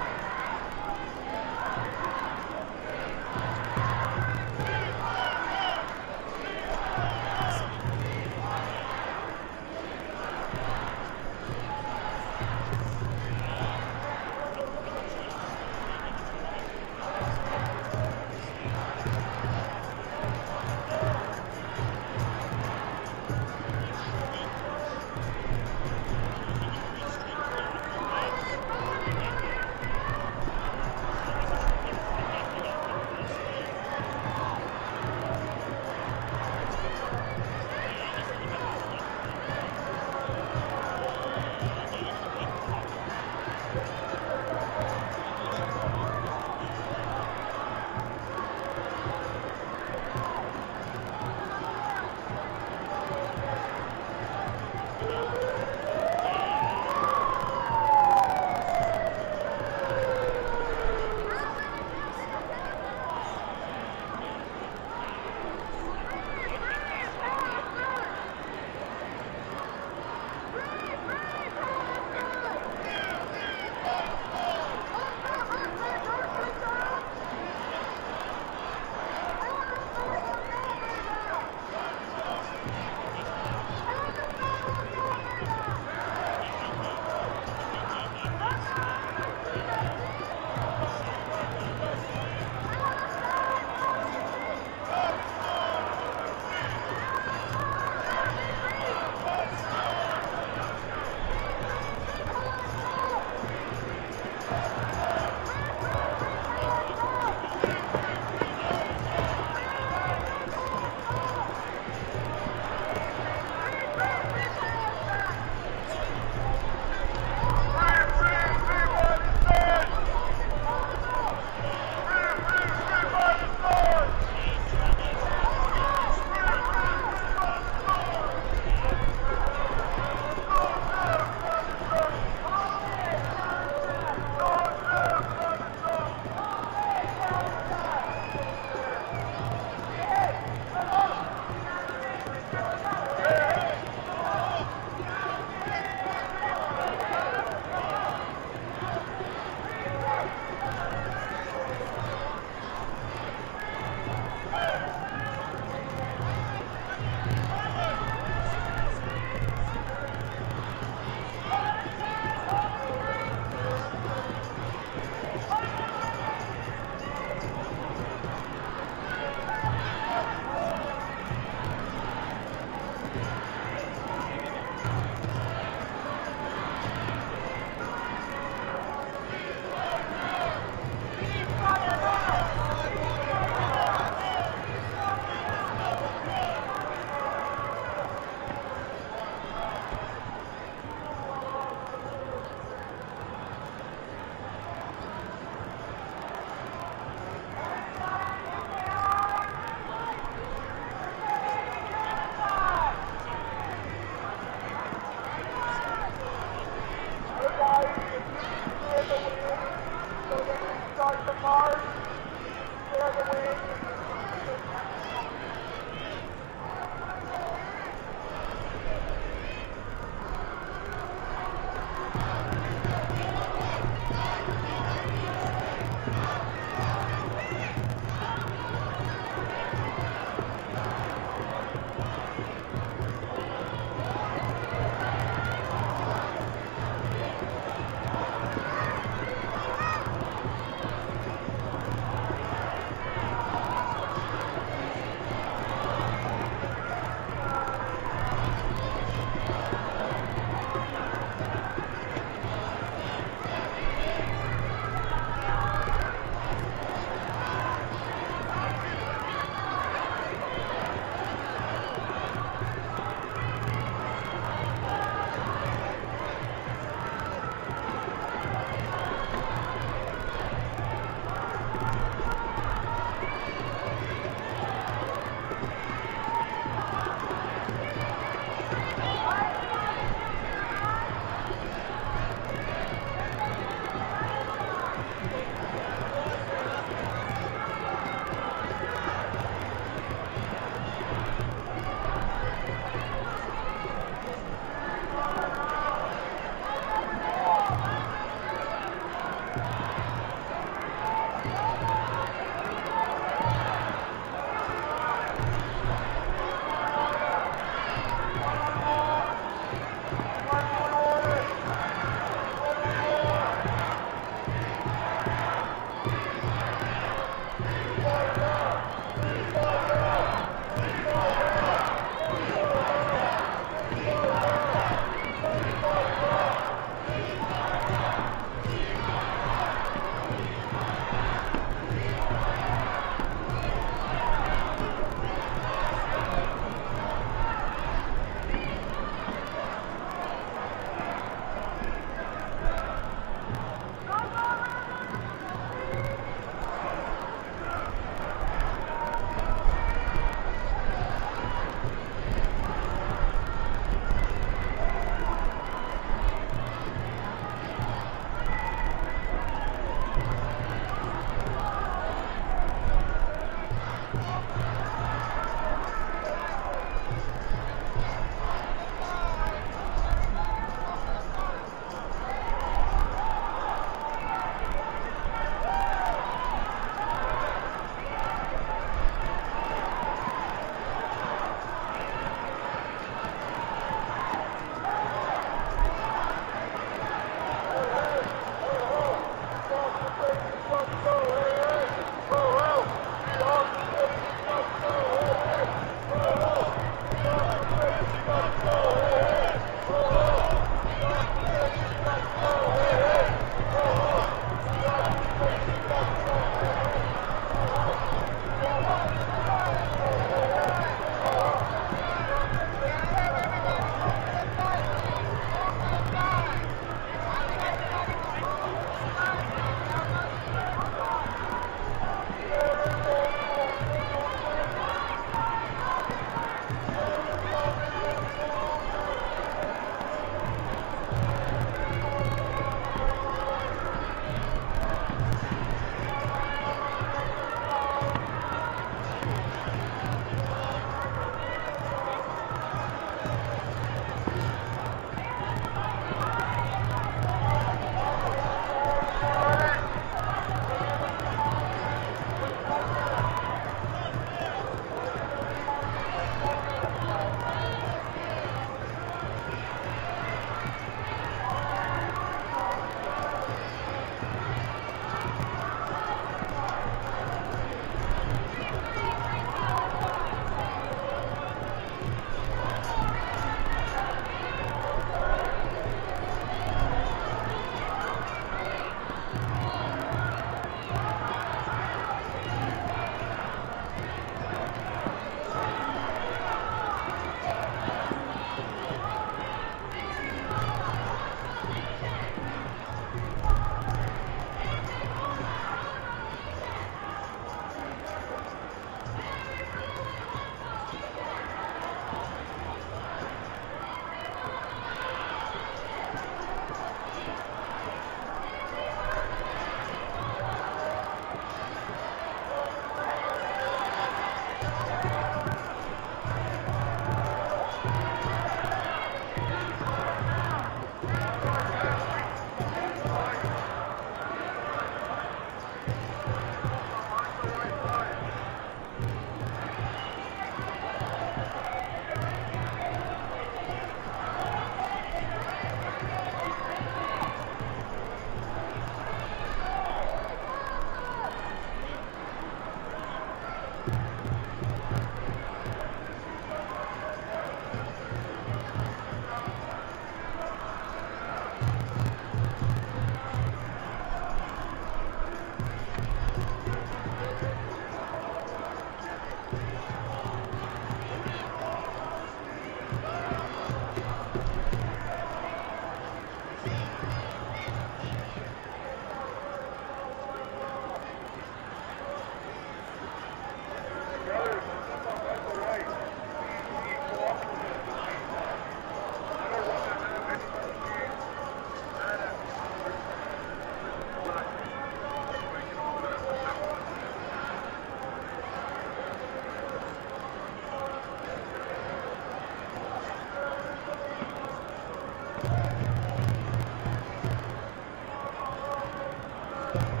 Thank you.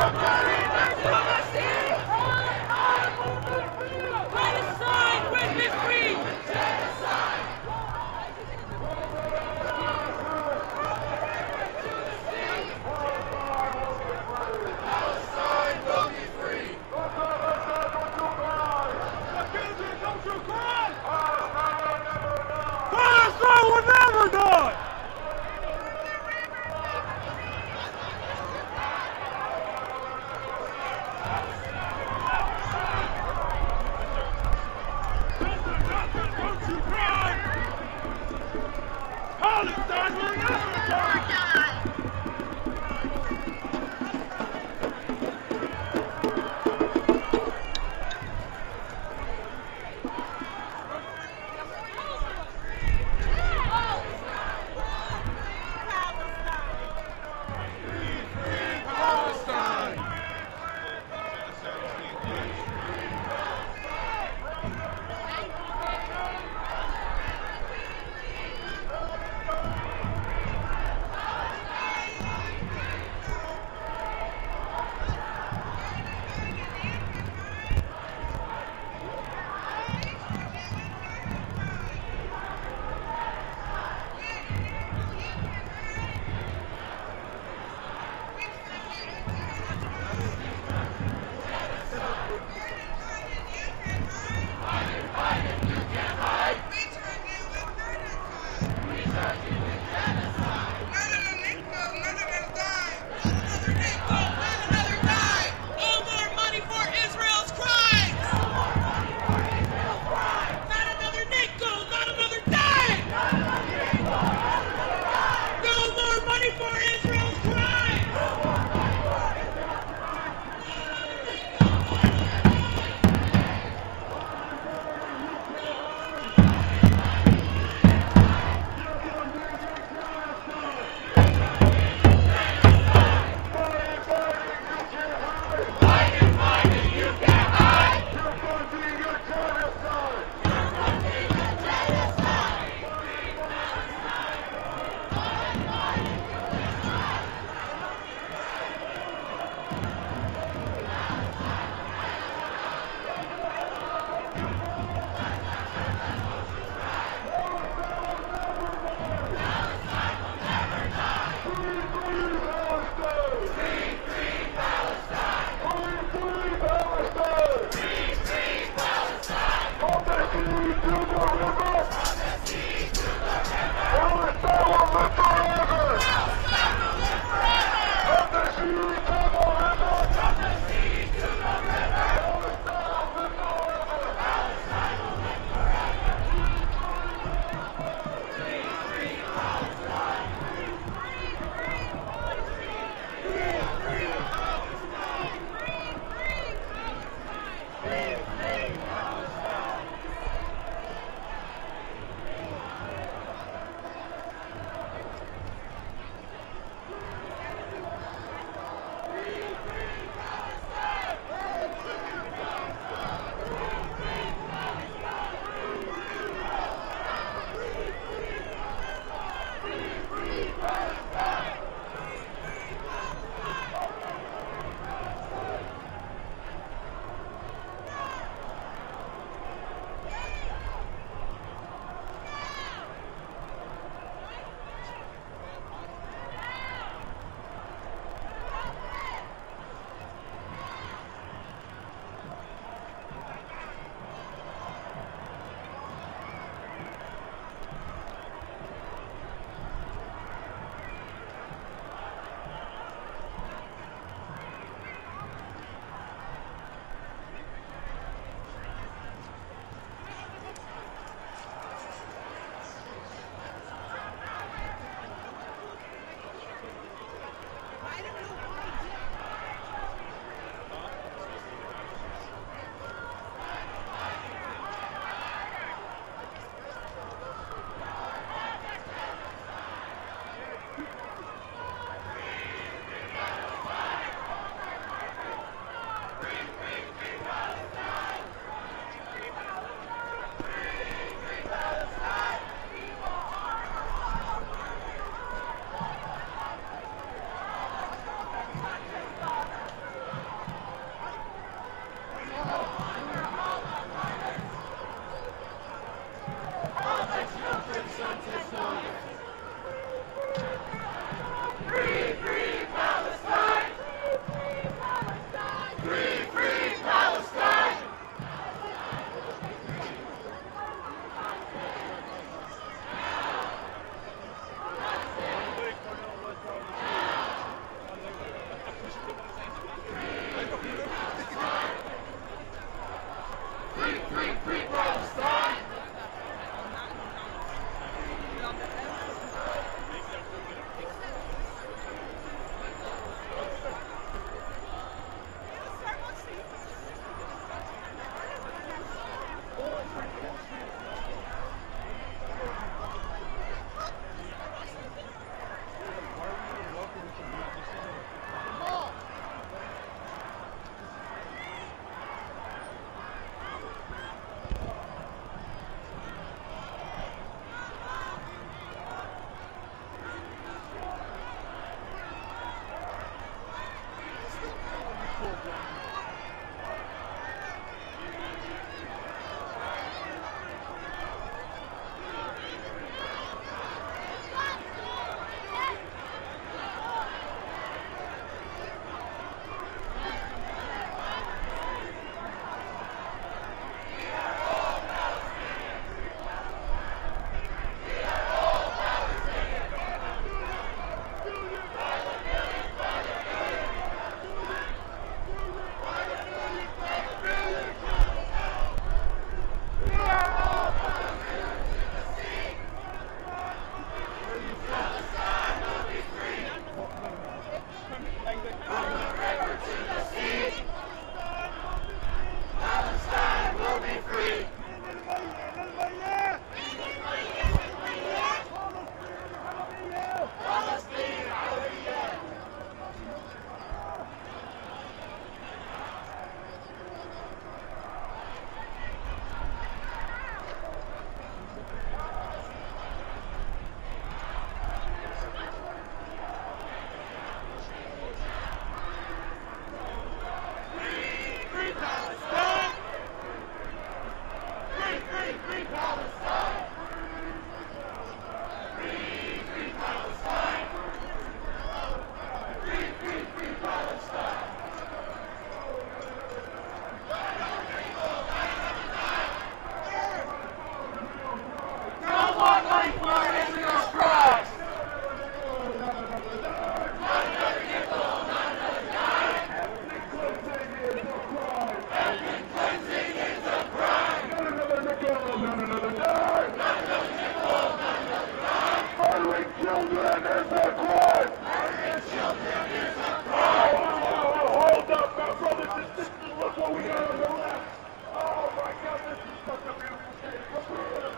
From the sea to the river. up, my brothers and sisters. Look what we got on the left. Oh my God, this is such a beautiful day. Look what we got.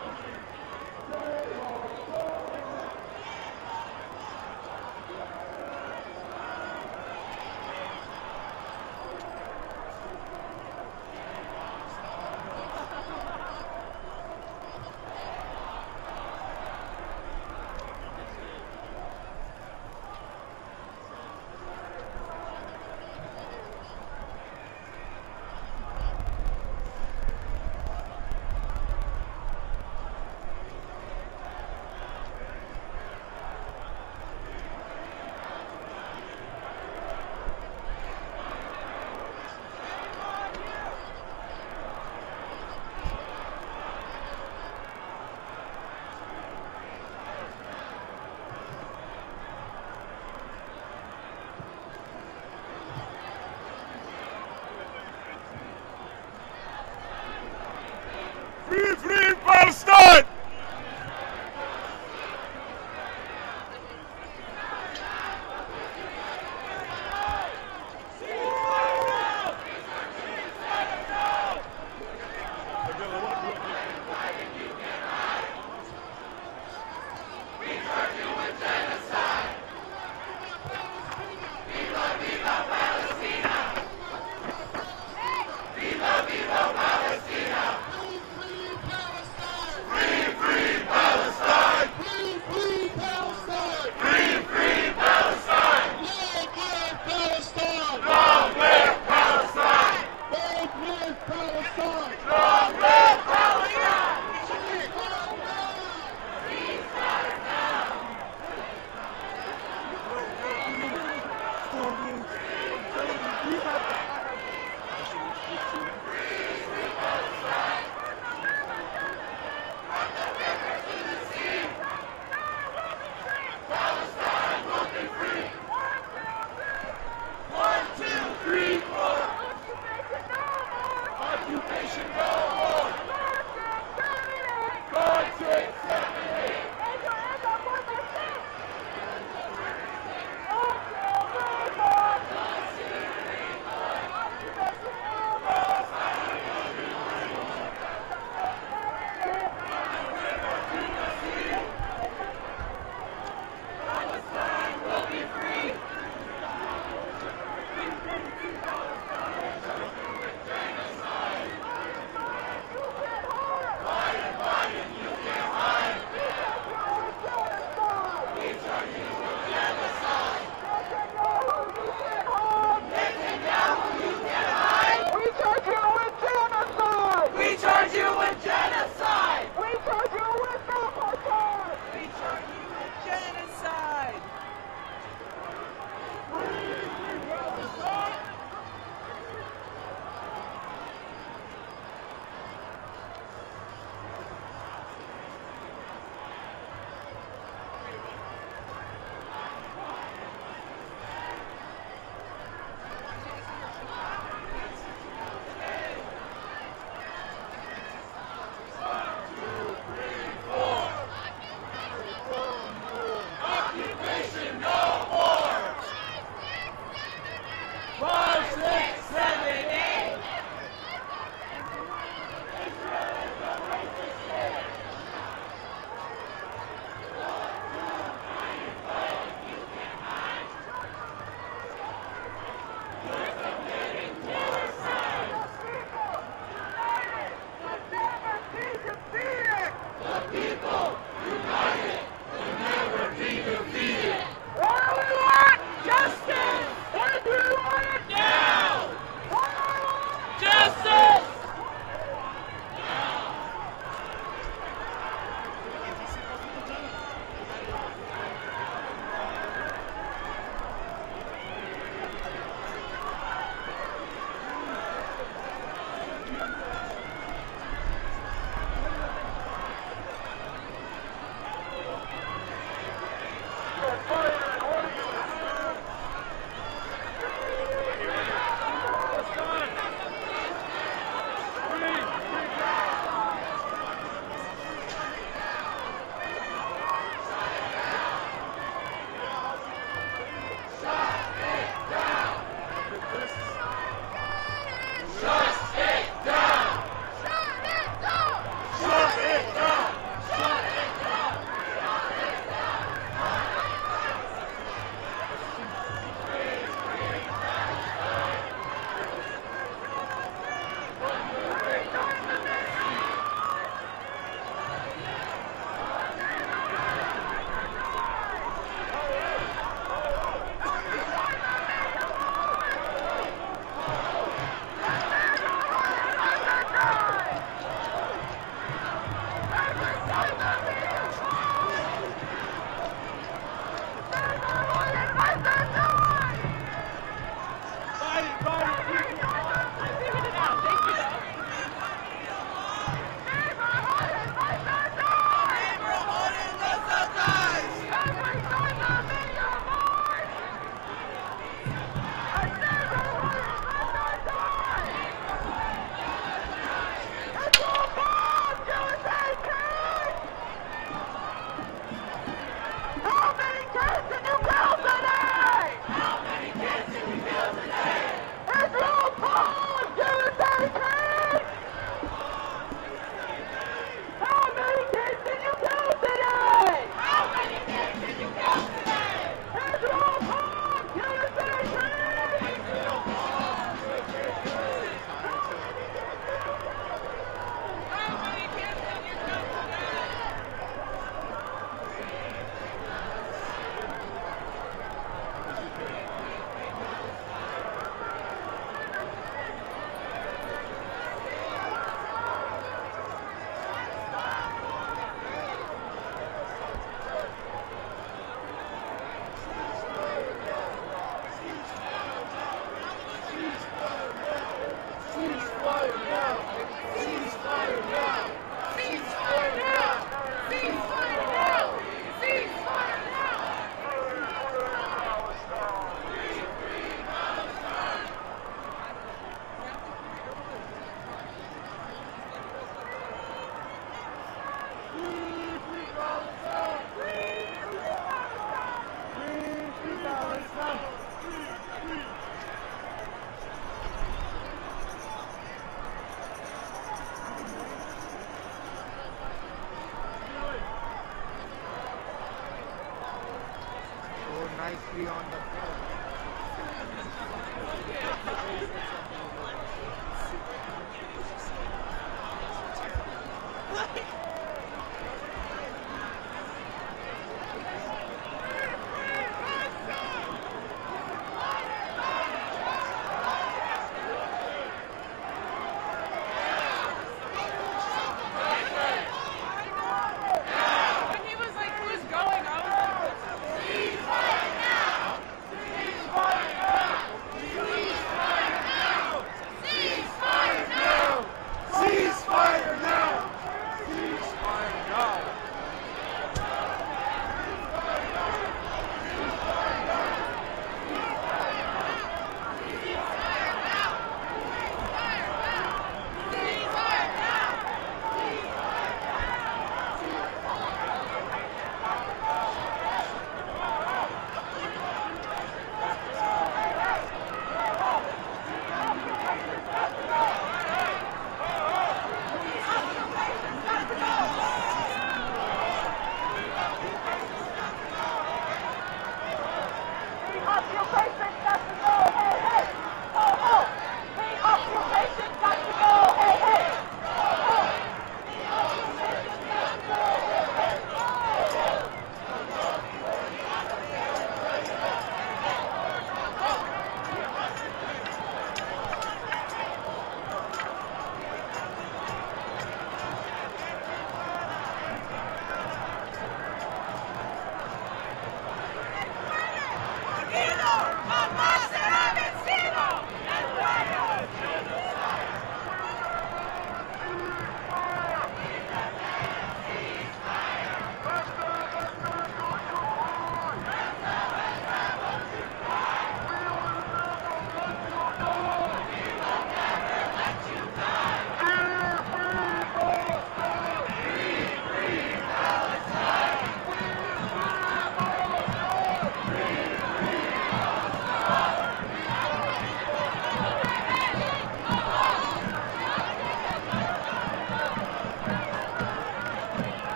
Free Palestine!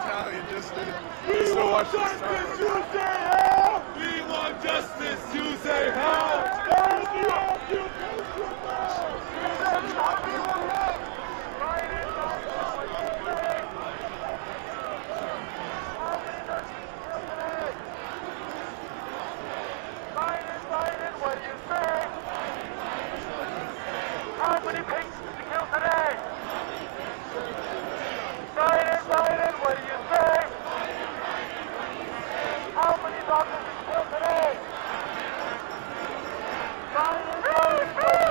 Italian just to We watch want this justice, you say help! We want justice, you say help! And the occupation now! Biden, what do you say? How many pigs did you kill today? Biden, what do you say? How many doctors did you kill today? Biden, what do you say?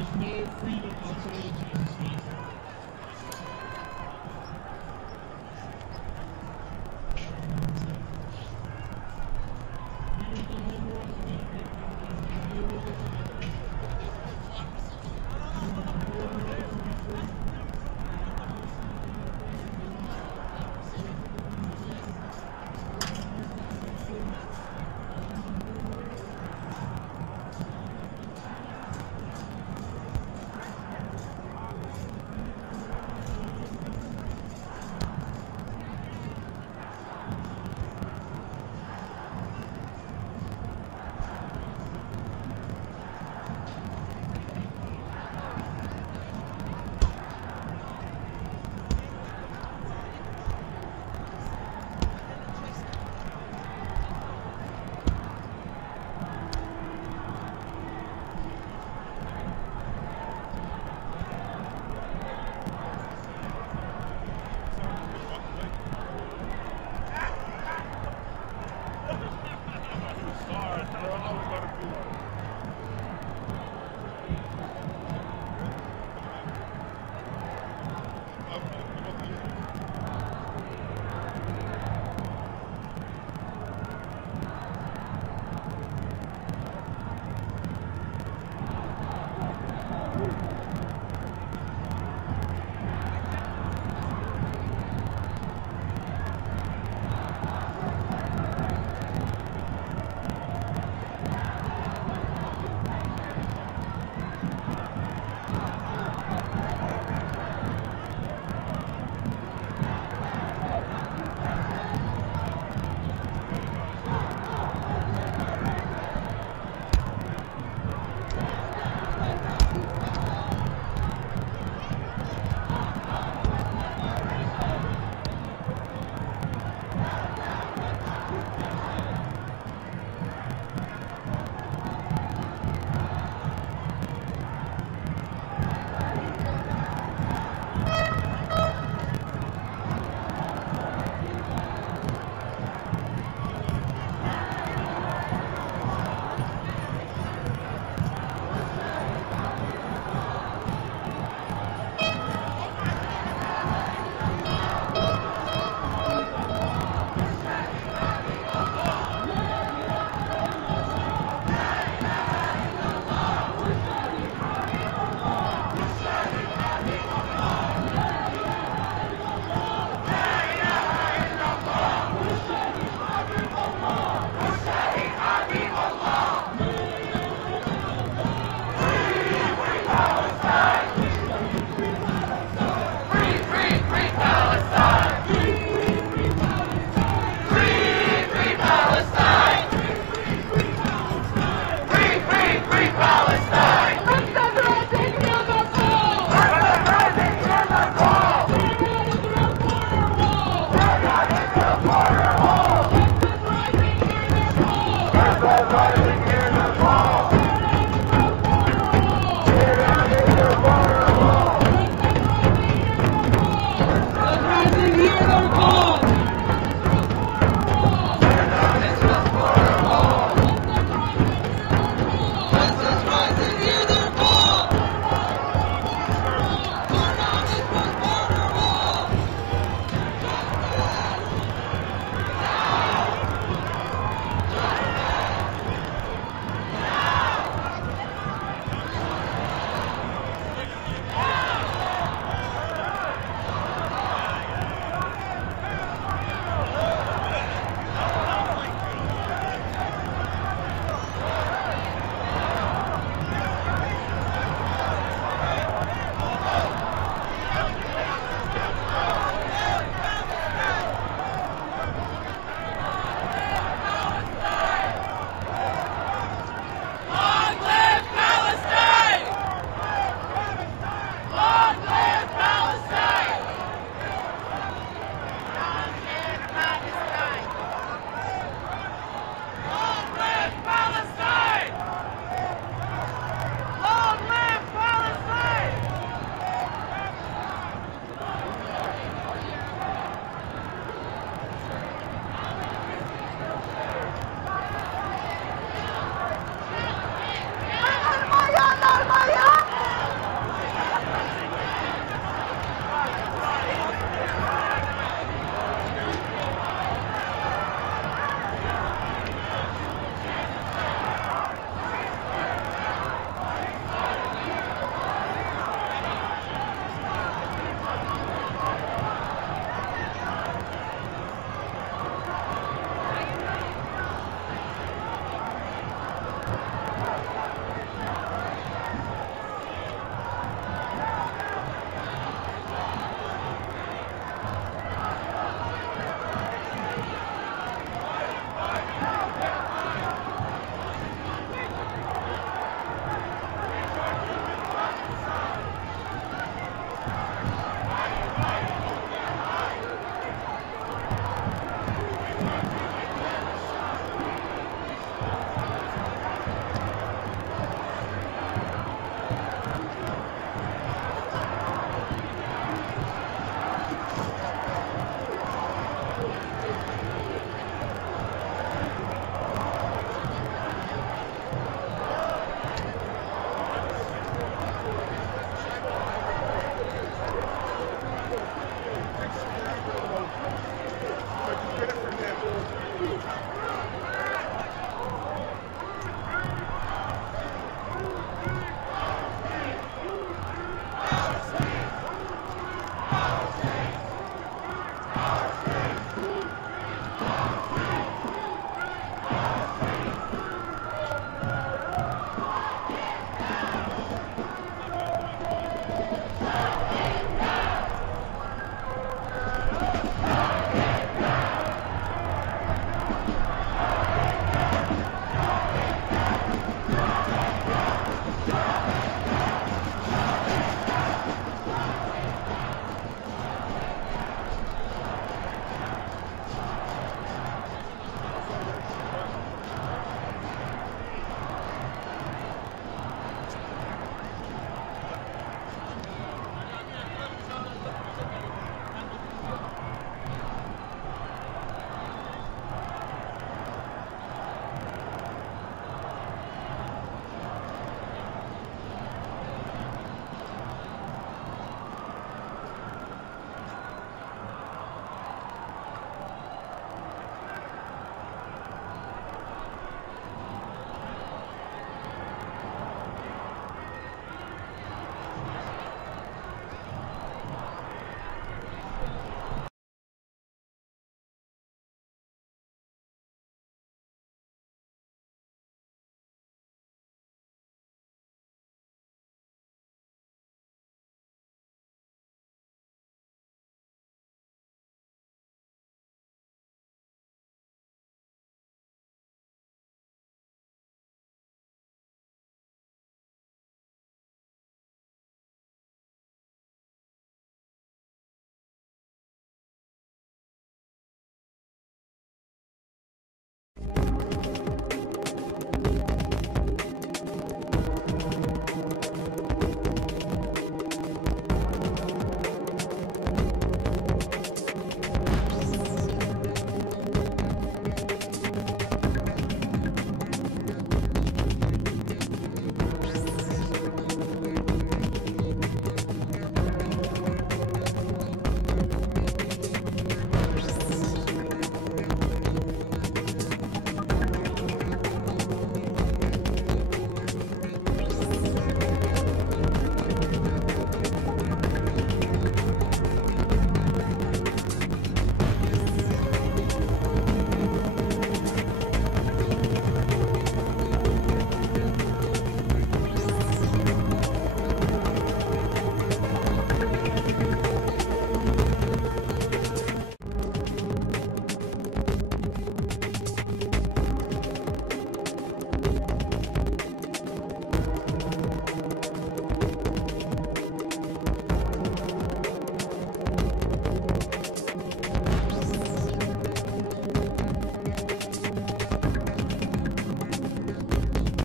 There is no freedom of religion in this country.